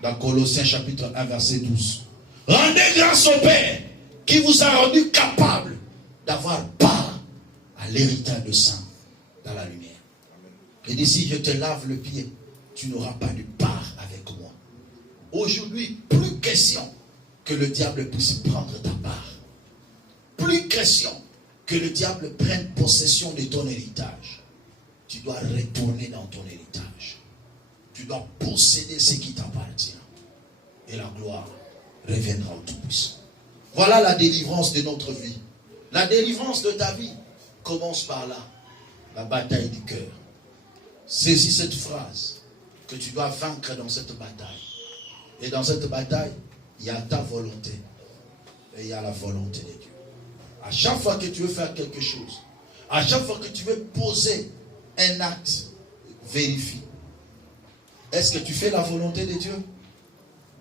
Dans Colossiens chapitre 1, verset 12. Rendez grâce au Père qui vous a rendu capable d'avoir part à l'héritage de saint dans la lumière. Et d'ici, je te lave le pied, tu n'auras pas de part avec moi. Aujourd'hui, plus question que le diable puisse prendre ta part. Plus question que le diable prenne possession de ton héritage. Tu dois retourner dans ton héritage. Tu dois posséder ce qui t'appartient. Et la gloire reviendra au Tout-Puissant. Voilà la délivrance de notre vie. La délivrance de ta vie commence par là. La bataille du cœur. Saisis cette phrase que tu dois vaincre dans cette bataille. Et dans cette bataille, il y a ta volonté. Et il y a la volonté de Dieu. À chaque fois que tu veux faire quelque chose, à chaque fois que tu veux poser un acte, vérifie. Est-ce que tu fais la volonté de Dieu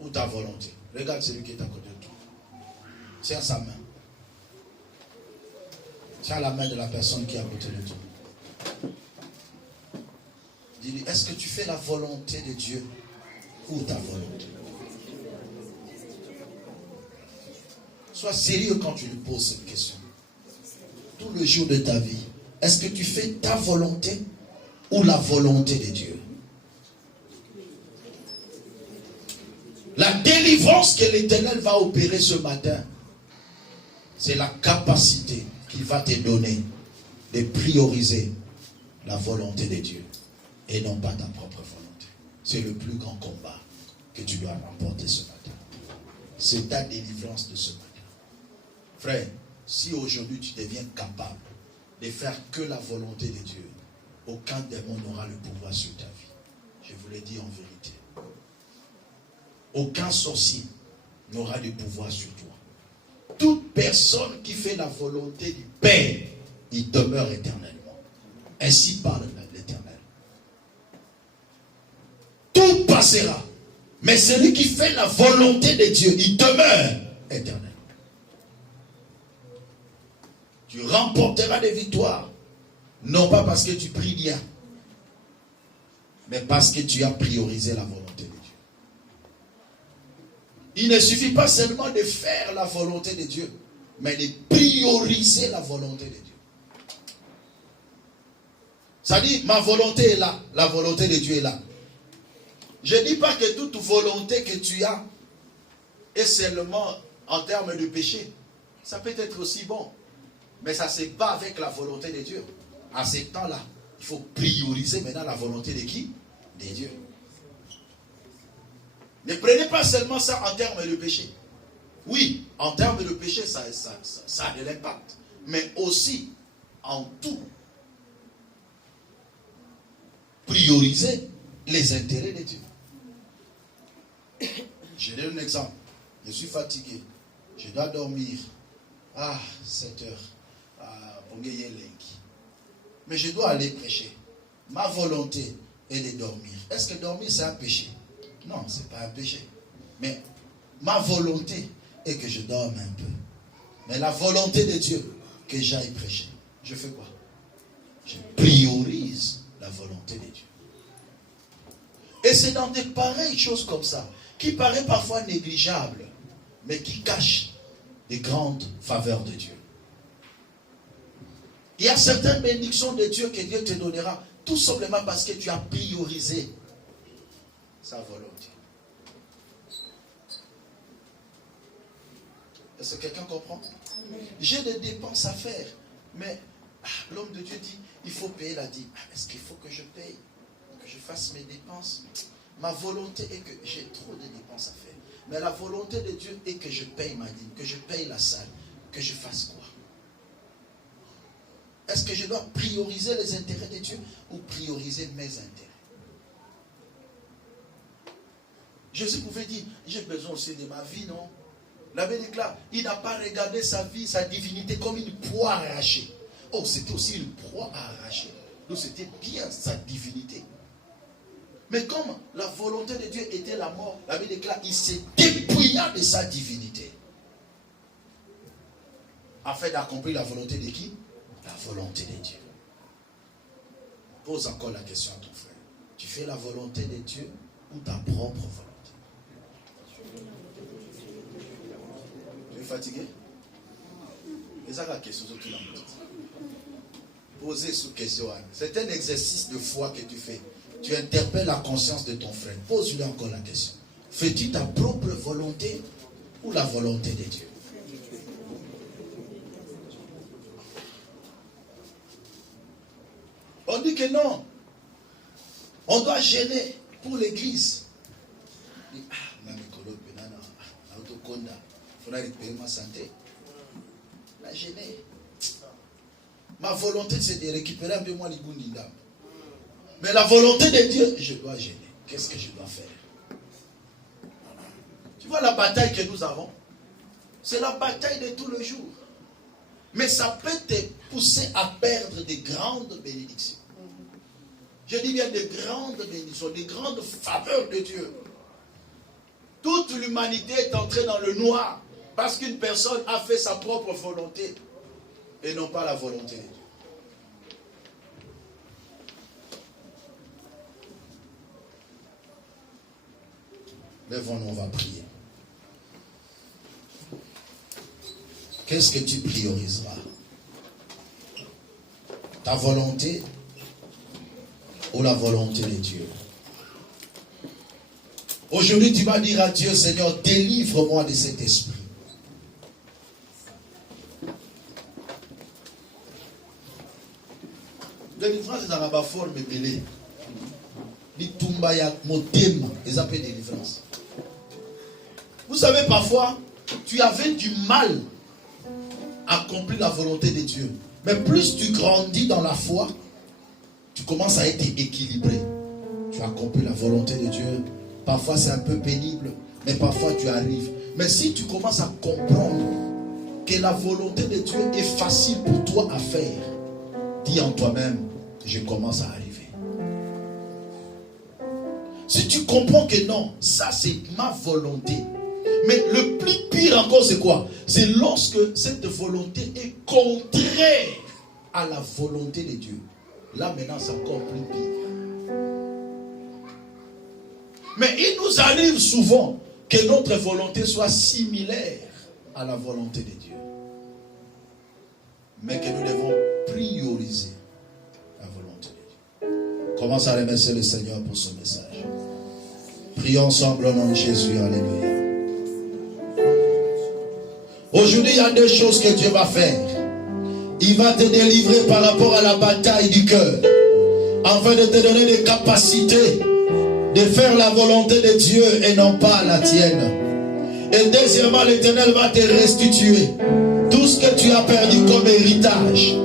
ou ta volonté? Regarde celui qui est à côté de toi. Tiens sa main. Tiens la main de la personne qui est à côté de toi. Dis-lui, est-ce que tu fais la volonté de Dieu ou ta volonté? Sois sérieux quand tu lui poses cette question. Tout le jour de ta vie, est-ce que tu fais ta volonté ou la volonté de Dieu? La délivrance que l'Éternel va opérer ce matin, c'est la capacité qu'il va te donner de prioriser la volonté de Dieu et non pas ta propre volonté. C'est le plus grand combat que tu dois remporter ce matin. C'est ta délivrance de ce matin. Frère, si aujourd'hui tu deviens capable de faire que la volonté de Dieu, aucun démon n'aura le pouvoir sur ta vie. Je vous l'ai dit en vérité. Aucun sorcier n'aura de pouvoir sur toi. Toute personne qui fait la volonté du Père, il demeure éternellement. Ainsi parle l'Éternel. Tout passera. Mais celui qui fait la volonté de Dieu, il demeure éternellement. Tu remporteras des victoires. Non pas parce que tu pries bien, mais parce que tu as priorisé la volonté de Dieu. Il ne suffit pas seulement de faire la volonté de Dieu, mais de prioriser la volonté de Dieu. Ça dit, ma volonté est là, la volonté de Dieu est là. Je ne dis pas que toute volonté que tu as est seulement en termes de péché. Ça peut être aussi bon, mais ça se bat avec la volonté de Dieu. À ce temps-là, il faut prioriser maintenant la volonté de qui? De Dieu. Ne prenez pas seulement ça en termes de péché. Oui, en termes de péché, ça a de l'impact. Mais aussi, en tout, prioriser les intérêts de Dieu. Je donne un exemple. Je suis fatigué. Je dois dormir. 7 heures. Mais je dois aller prêcher. Ma volonté est de dormir. Est-ce que dormir c'est un péché? Non, ce n'est pas un péché. Mais ma volonté est que je dorme un peu. Mais la volonté de Dieu, que j'aille prêcher. Je fais quoi? Je priorise la volonté de Dieu. Et c'est dans des pareilles choses comme ça, qui paraissent parfois négligeables, mais qui cachent des grandes faveurs de Dieu. Il y a certaines bénédictions de Dieu que Dieu te donnera, tout simplement parce que tu as priorisé sa volonté. Est-ce que quelqu'un comprend? J'ai des dépenses à faire, mais l'homme de Dieu dit, il faut payer la dîme. Est-ce qu'il faut que je paye? Que je fasse mes dépenses? Ma volonté est que j'ai trop de dépenses à faire. Mais la volonté de Dieu est que je paye ma dîme, que je paye la salle, que je fasse quoi? Est-ce que je dois prioriser les intérêts de Dieu ou prioriser mes intérêts? Jésus pouvait dire, j'ai besoin aussi de ma vie, non? La Bible déclare, il n'a pas regardé sa vie, sa divinité comme une proie arrachée. Oh, c'était aussi une proie à arracher. Donc c'était bien sa divinité. Mais comme la volonté de Dieu était la mort, la Bible déclare, il s'est dépouilla de sa divinité. Afin d'accomplir la volonté de qui? La volonté de Dieu. Pose encore la question à ton frère. Tu fais la volonté de Dieu ou ta propre volonté? Tu es fatigué? C'est ça la question sur tout le monde. Posez cette question. C'est un exercice de foi que tu fais. Tu interpelles la conscience de ton frère. Pose-lui encore la question. Fais-tu ta propre volonté ou la volonté de Dieu? On dit que non. On doit gêner pour l'église. La gêner. Ma volonté, c'est de récupérer un peu moins les goundindam. Mais la volonté de Dieu, je dois gêner. Qu'est-ce que je dois faire? Tu vois la bataille que nous avons? C'est la bataille de tous les jours. Mais ça peut te pousser à perdre des grandes bénédictions. Je dis bien des grandes bénédictions, des grandes faveurs de Dieu. Toute l'humanité est entrée dans le noir parce qu'une personne a fait sa propre volonté et non pas la volonté de Dieu. Lèvons-nous, on va prier. Qu'est-ce que tu prioriseras? Ta volonté ou la volonté de Dieu? Aujourd'hui, tu vas dire à Dieu, Seigneur, délivre-moi de cet esprit. Délivrance est dans la forme belée. Vous savez, parfois, tu avais du mal à accomplir la volonté de Dieu. Mais plus tu grandis dans la foi, tu commences à être équilibré. Tu accomplis la volonté de Dieu. Parfois c'est un peu pénible, mais parfois tu arrives. Mais si tu commences à comprendre que la volonté de Dieu est facile pour toi à faire, dis en toi-même, je commence à arriver. Si tu comprends que non, ça c'est ma volonté. Mais le plus pire encore c'est quoi? C'est lorsque cette volonté est contraire à la volonté de Dieu. Là maintenant c'est encore plus pire. Mais il nous arrive souvent que notre volonté soit similaire à la volonté de Dieu. Mais que nous devons prioriser la volonté de Dieu. Commence à remercier le Seigneur pour ce message. Prions ensemble au nom de Jésus. Alléluia. Aujourd'hui, il y a deux choses que Dieu va faire. Il va te délivrer par rapport à la bataille du cœur, afin de te donner des capacités de faire la volonté de Dieu et non pas la tienne. Et deuxièmement, l'Éternel va te restituer tout ce que tu as perdu comme héritage.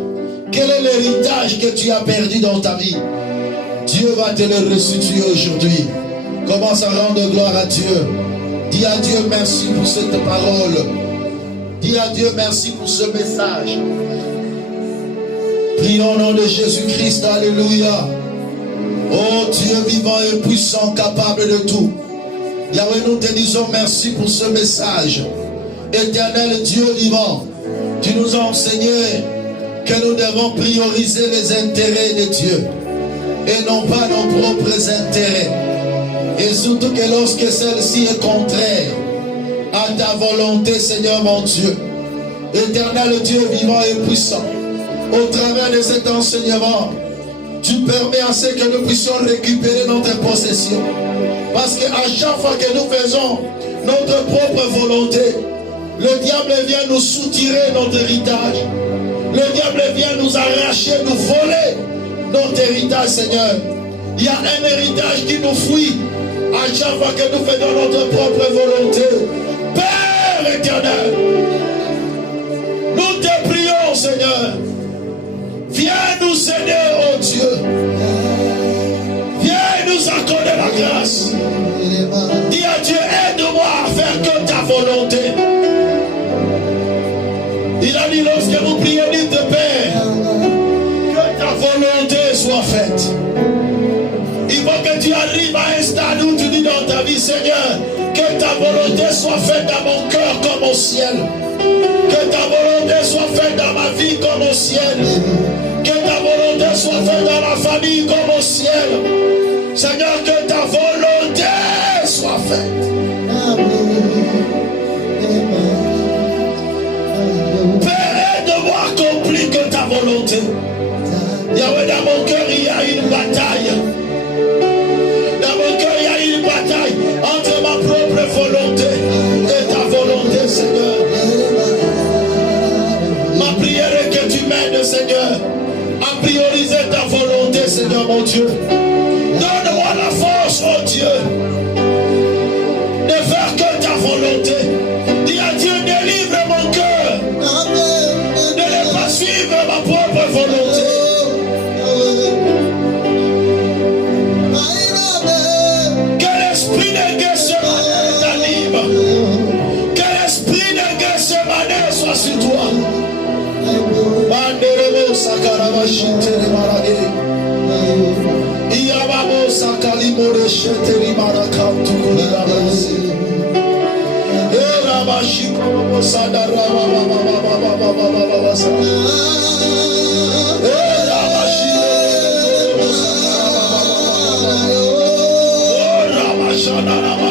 Quel est l'héritage que tu as perdu dans ta vie? Dieu va te le restituer aujourd'hui. Commence à rendre gloire à Dieu. Dis à Dieu merci pour cette parole. Dis à Dieu merci pour ce message. Prions au nom de Jésus-Christ. Alléluia. Oh Dieu vivant et puissant, capable de tout. Yahweh, nous te disons merci pour ce message. Éternel Dieu vivant, tu nous as enseigné que nous devons prioriser les intérêts de Dieu et non pas nos propres intérêts. Et surtout que lorsque celle-ci est contraire à ta volonté, Seigneur mon Dieu, Éternel Dieu vivant et puissant, au travers de cet enseignement, tu permets à ce que nous puissions récupérer notre possession. Parce qu'à chaque fois que nous faisons notre propre volonté, le diable vient nous soutirer notre héritage. Le diable vient nous arracher, nous voler notre héritage, Seigneur. Il y a un héritage qui nous fuit à chaque fois que nous faisons notre propre volonté. Père éternel, nous te prions, Seigneur. Viens nous aider, oh Dieu. Viens nous accorder la grâce. Dis à Dieu, aide-moi à faire que ta volonté. Il a dit, lorsque vous priez, dites, Père, que ta volonté soit faite. Il faut que tu arrives à un stade où tu dis dans ta vie, Seigneur, que ta volonté soit faite dans mon cœur comme au ciel. Que ta volonté soit faite dans ma vie comme au ciel. Que ta volonté soit faite dans la famille comme au ciel. Seigneur, que ta volonté soit faite. Père, de moi accomplir que ta volonté. Yahweh, dans mon cœur, il y a une bataille. Dans mon cœur, il y a une bataille entre ma propre volonté et ta volonté, Seigneur. Ma prière est que tu m'aides, Seigneur, à prioriser ta volonté, Seigneur mon Dieu. Donne-moi la force, oh Dieu, de faire que ta volonté. Dis à Dieu, délivre mon cœur de ne pas suivre ma propre volonté. Que l'esprit de Gethsemane t'anime. Que l'esprit de Gethsemane soit sur toi. Manderebo sakarabashitere marade. Iyababo sakalimore sheteri marakantu kulabasi. Erabashiko sadaraba baba sa. Erabashiko sadaraba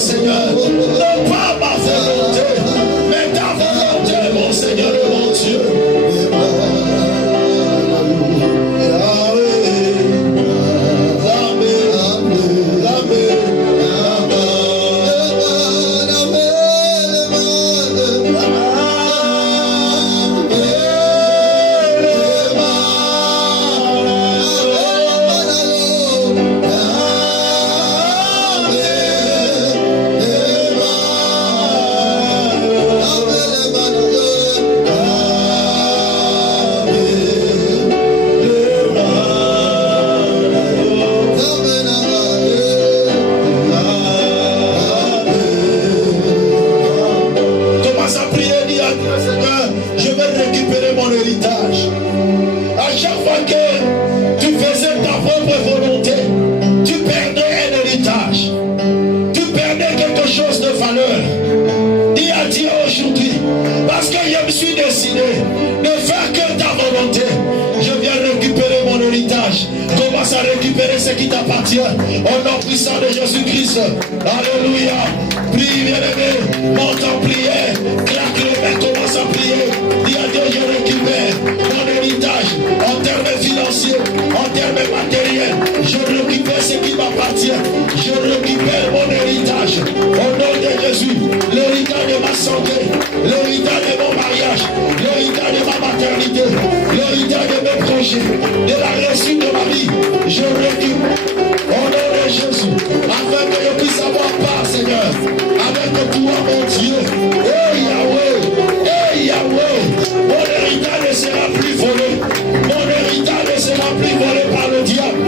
Seigneur, non pas ma volonté, mais ta volonté, mon Seigneur et mon Dieu. Commence à récupérer ce qui t'appartient au nom puissant de Jésus-Christ. Alléluia. Prie, bien-aimé. Monte en prière. Claque les mains, commence à prier. Dis à Dieu, je récupère mon héritage en termes financiers, en termes matériels. Je récupère ce qui m'appartient. Je récupère mon héritage au nom de Jésus. L'héritage de ma santé, l'héritage de mon mariage, l'héritage de ma maternité, l'héritage de mes projets, de la réussite de ma vie. Je récupère au nom de Jésus, afin que je puisse avoir part, Seigneur, avec toi, mon Dieu. Oh Yahweh, mon héritage ne sera plus volé. Mon héritage ne sera plus volé par le diable.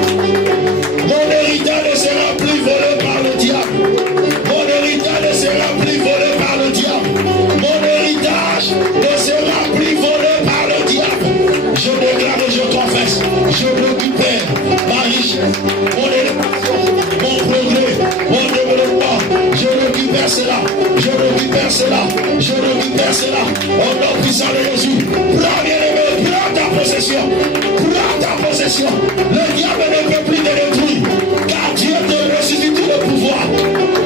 Mon héritage ne sera plus volé par le diable. Mon héritage ne sera plus volé par le diable. Mon héritage ne sera plus volé par le diable. Je déclare et je confesse, je récupère ma richesse, mon élévation, mon progrès, mon développement. Je récupère cela, je récupère cela, je récupère cela. Au nom puissant de Jésus, prends bien-aimé, prends ta possession, prends ta possession. Le diable ne peut plus te détruire, car Dieu te ressuscite le pouvoir.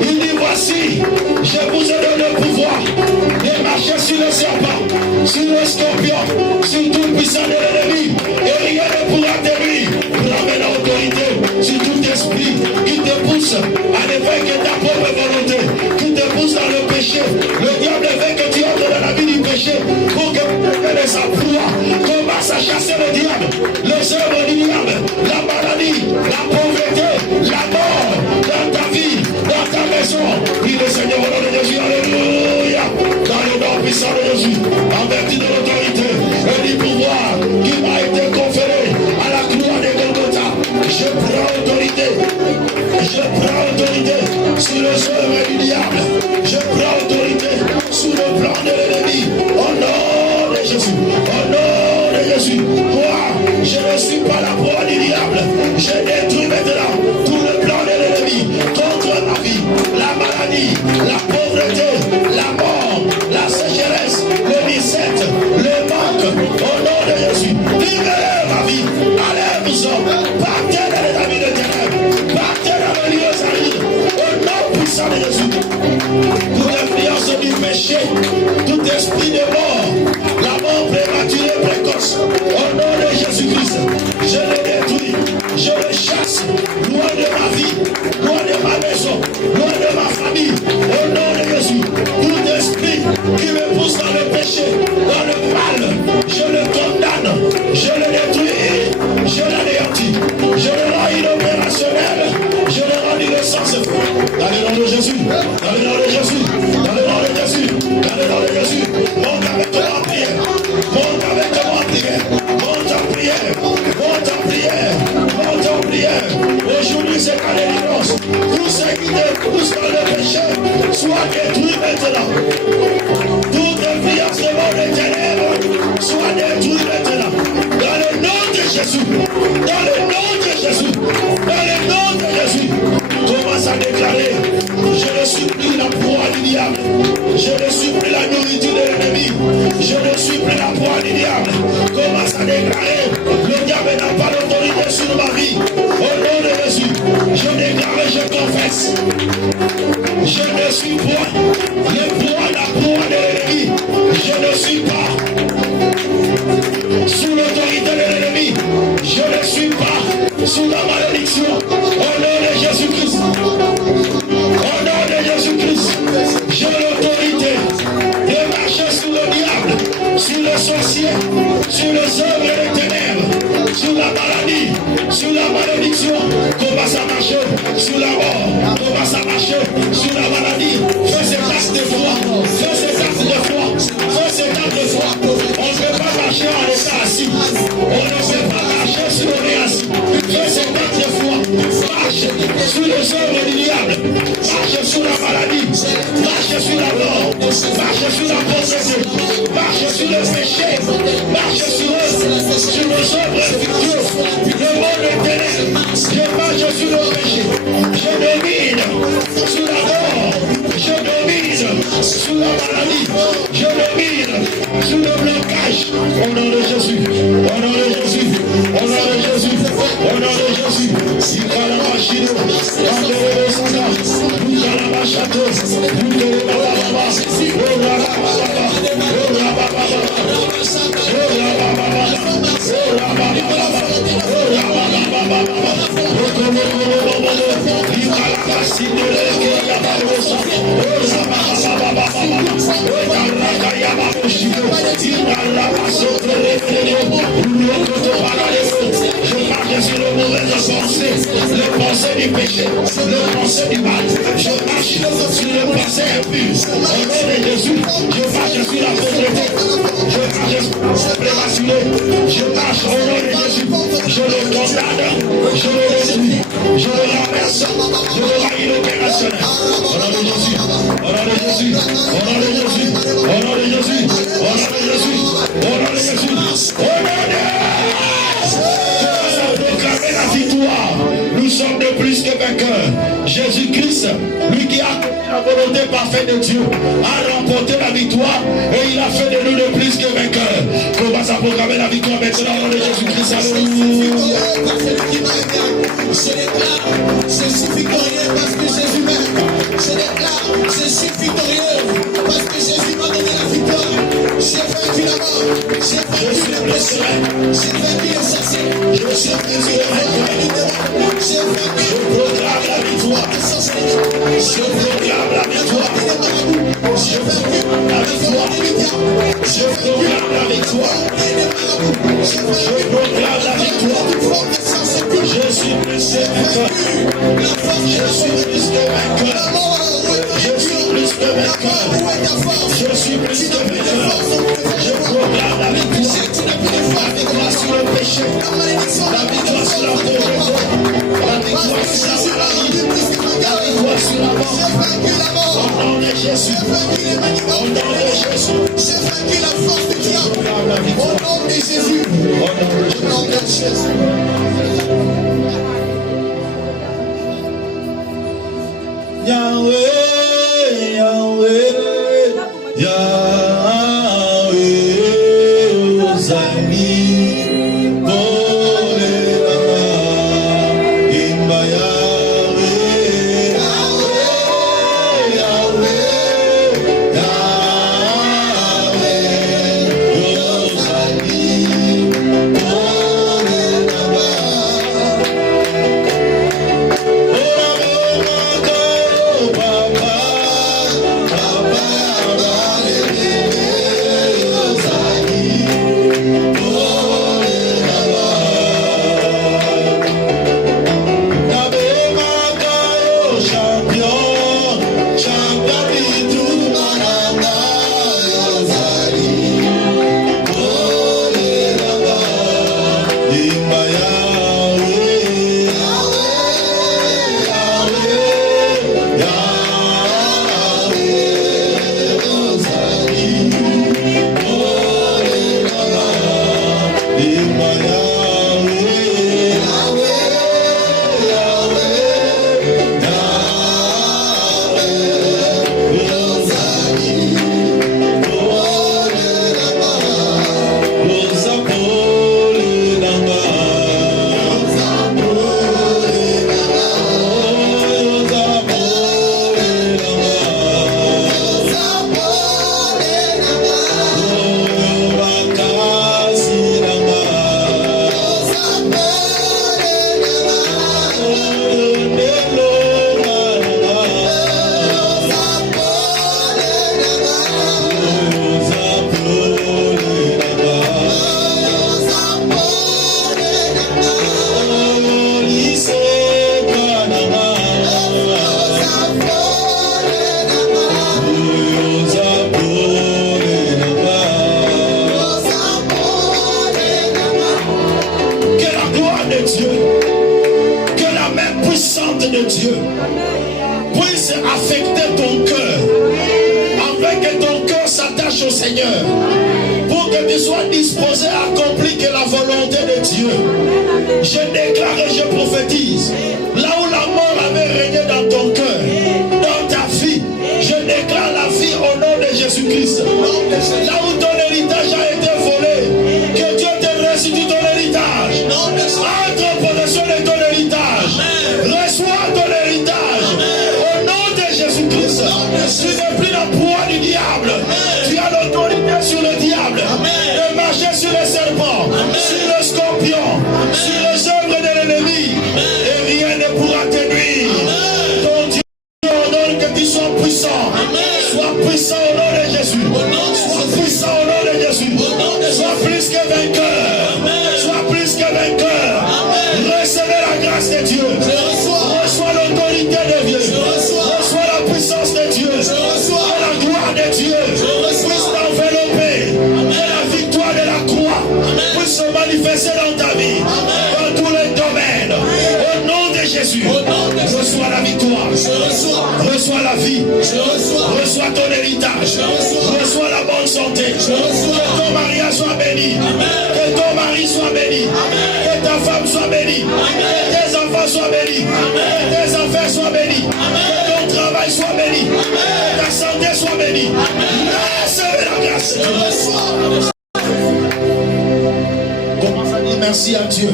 Il dit, voici, je vous ai donné le pouvoir de marcher sur le serpent, sur le scorpion, sur tout puissant de l'ennemi, et rien ne pourra te nuire. Ramène l'autorité sur tout esprit qui te pousse à ne faire que ta propre volonté, qui te pousse dans le péché. Le diable veut que tu entres dans la vie du péché pour que tu aies sa proie. Commence à chasser le diable, les œuvres du diable, la maladie, la pauvreté, la mort dans ta vie, dans ta maison. Prie le Seigneur au nom de Jésus, alléluia. Dans le nom puissant de Jésus, en vertu de l'autorité et du pouvoir qui m'a été conféré à la croix de Golgotha, je prends autorité. Je prends autorité sur le œuvres du diable. Je prends autorité sur le plan de l'ennemi. Au nom de Jésus. Au nom de Jésus. Moi, je ne suis pas la proie du diable. Je détruis maintenant tout le plan de l'ennemi contre ma vie, la maladie, la pauvreté, la Tout ce qui te pousse dans le péché soit détruit maintenant. Toute influence de mon ténèbres soit détruit maintenant. Dans le nom de Jésus. Dans le nom de Jésus. Dans le nom de Jésus. Commence à déclarer. Je ne suis plus la proie du diable. Je ne suis plus la nourriture de l'ennemi. Je ne suis plus la proie du diable. Commence à déclarer. Le diable n'a pas d'autorité sur ma vie. Au nom de Jésus. Je déclare et je confesse. Je ne suis point le proie, la proie de l'ennemi. Je ne suis pas sous l'autorité de l'ennemi. Je ne suis pas sous la malédiction. Au nom de Jésus-Christ. Au nom de Jésus-Christ. J'ai l'autorité de marcher sur le diable, sur le sorcier, sur les œuvres des ténèbres, sur la maladie, sur la malédiction. Commence à marcher sur la mort. Commence à marcher sur la maladie. Fais cet acte de foi. Fais cet acte de foi. Fais cet acte de foi. On ne peut pas marcher en état assis. On ne peut pas marcher sur le nez assis. Fais cet acte de foi. Marche sur les œuvres du diable. Marche sur la maladie. Marche sur la mort. Marche sur la pauvreté. Marche sur le péché. Marche sur les œuvres fictives. Le monde est ténèbres. Je marche sur le péché. Je domine sur la mort. Je domine sur la maladie. Je domine sur le blocage. Au nom de Jésus. Au nom de Jésus. Au nom de Jésus. Au nom de Jésus. Il va la machine. Dans le sang. Vous allez la machate. Vous allez la baba. Oh la baba. Oh la baba. Oh la baba. Oh la baba. Oh la baba. Il va la machine. Il va la machine. Oh la baba. Oh la baba. Je marche sur le mauvais pensée, le pensée du péché, le pensée du mal. Je marche sur le pensée impur. Au nom de Jésus, je marche sur la pauvreté. Je marche sur la prématurée. Je marche au nom de Jésus. Je le condamne. Je le détruis. Je le renverse. Je le raille l'opérationnel. Au nom de Jésus. Au nom de Jésus. Au nom de Jésus. Au nom de Jésus. Au nom de Jésus. Au nom de Jésus. Au nom de proclamer la victoire. Nous sommes de plus que vainqueurs. Jésus-Christ, lui qui a la volonté parfaite de Dieu, a remporté la victoire et il a fait de nous de plus que vainqueurs. Commence à proclamer la victoire maintenant au nom de Jésus-Christ. Alléluia. Je déclare, je suis victorieux parce que Jésus m'aime. Je déclare, je suis victorieux parce que Jésus m'a donné la victoire. J'ai vaincu la mort, j'ai vaincu le péché, j'ai vaincu le sorcier, j'ai vaincu le démon, j'ai vaincu. Je proclame la victoire. Je proclame la victoire. J'ai vaincu la victoire. Je proclame la victoire. Je proclame la victoire. Je suis plus que vainqueur. Je suis plus que vainqueur. Je suis plus que vainqueur. Je suis plus que vainqueur. Je proclame la victoire. La victoire sur le péché. La victoire sur la pauvreté. La victoire sur la maladie. La victoire sur la mort. Au nom de Jésus. Au nom de Jésus. J'ai vaincu la force du diable. Au nom de Jésus. Au nom de Jésus. Yahweh, Yahweh, Yahweh, Ozani, Bolera, Imba Yahweh, Yahweh, Yahweh, Yahweh, Ozani, Bolera. Papa, Papa, puissante de Dieu puisse affecter ton cœur, afin que ton cœur s'attache au Seigneur, pour que tu sois disposé à accomplir que la volonté de Dieu. Je déclare et je prophétise, là où la mort avait régné dans ton cœur, dans ta vie, je déclare la vie au nom de Jésus-Christ. Là où ton héritage a été volé, que Dieu te restitue ton héritage. Entre en possession de ton héritage. Reçois ton héritage. Au nom de Jésus-Christ. Tu n'es plus la proie du diable. Tu as l'autorité sur le diable. De marcher sur les serpents, sur le scorpion, sur les œuvres de l'ennemi. Et rien ne pourra te nuire. Ton Dieu ordonne que tu sois puissant. Sois puissant au nom de Jésus. Sois puissant au nom de Jésus. Sois plus que vainqueur. Sois plus que vainqueur. Recevez la grâce de Dieu. Reçois l'autorité de Dieu. Reçois la puissance de Dieu. Et la gloire de Dieu. Puisse t'envelopper. Et la victoire de la croix puisse se manifester dans ta vie. Dans tous les domaines. Au nom de Jésus. Reçois la victoire. Reçois la vie. Reçois ton héritage. Reçois la bonne santé. Que ton mariage soit béni. Que ton mari soit béni. Que ta femme soit bénie. Que tes enfants soient bénis. Que tes enfants soient bénis. Que ton travail soit béni. Que ta santé soit bénie. Recevez la grâce. Commence à dire merci à Dieu.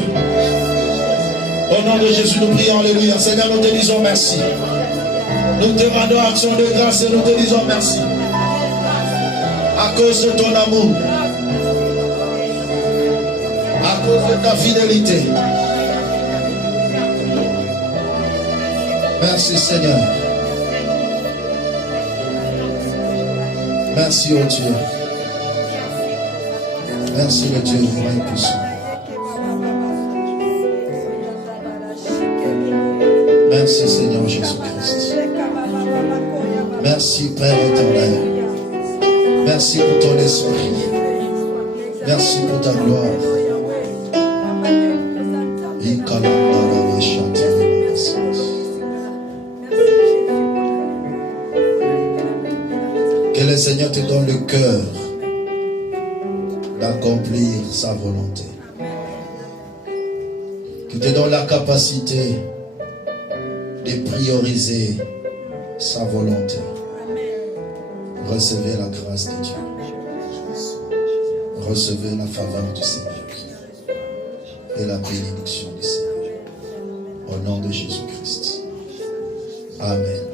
Au nom de Jésus, nous prions, alléluia. Seigneur, nous te disons merci. Nous te rendons action de grâce et nous te disons merci. À cause de ton amour. À cause de ta fidélité. Merci Seigneur. Merci oh Dieu. Merci le Dieu vrai et puissant. Merci Seigneur Jésus-Christ. Merci Père éternel. Merci pour ton esprit. Merci pour ta gloire. Que le Seigneur te donne le cœur d'accomplir sa volonté. Qu'il te donne la capacité de prioriser sa volonté. Recevez la grâce de Dieu. Recevez la faveur du Seigneur et la bénédiction du Seigneur. Au nom de Jésus-Christ. Amen.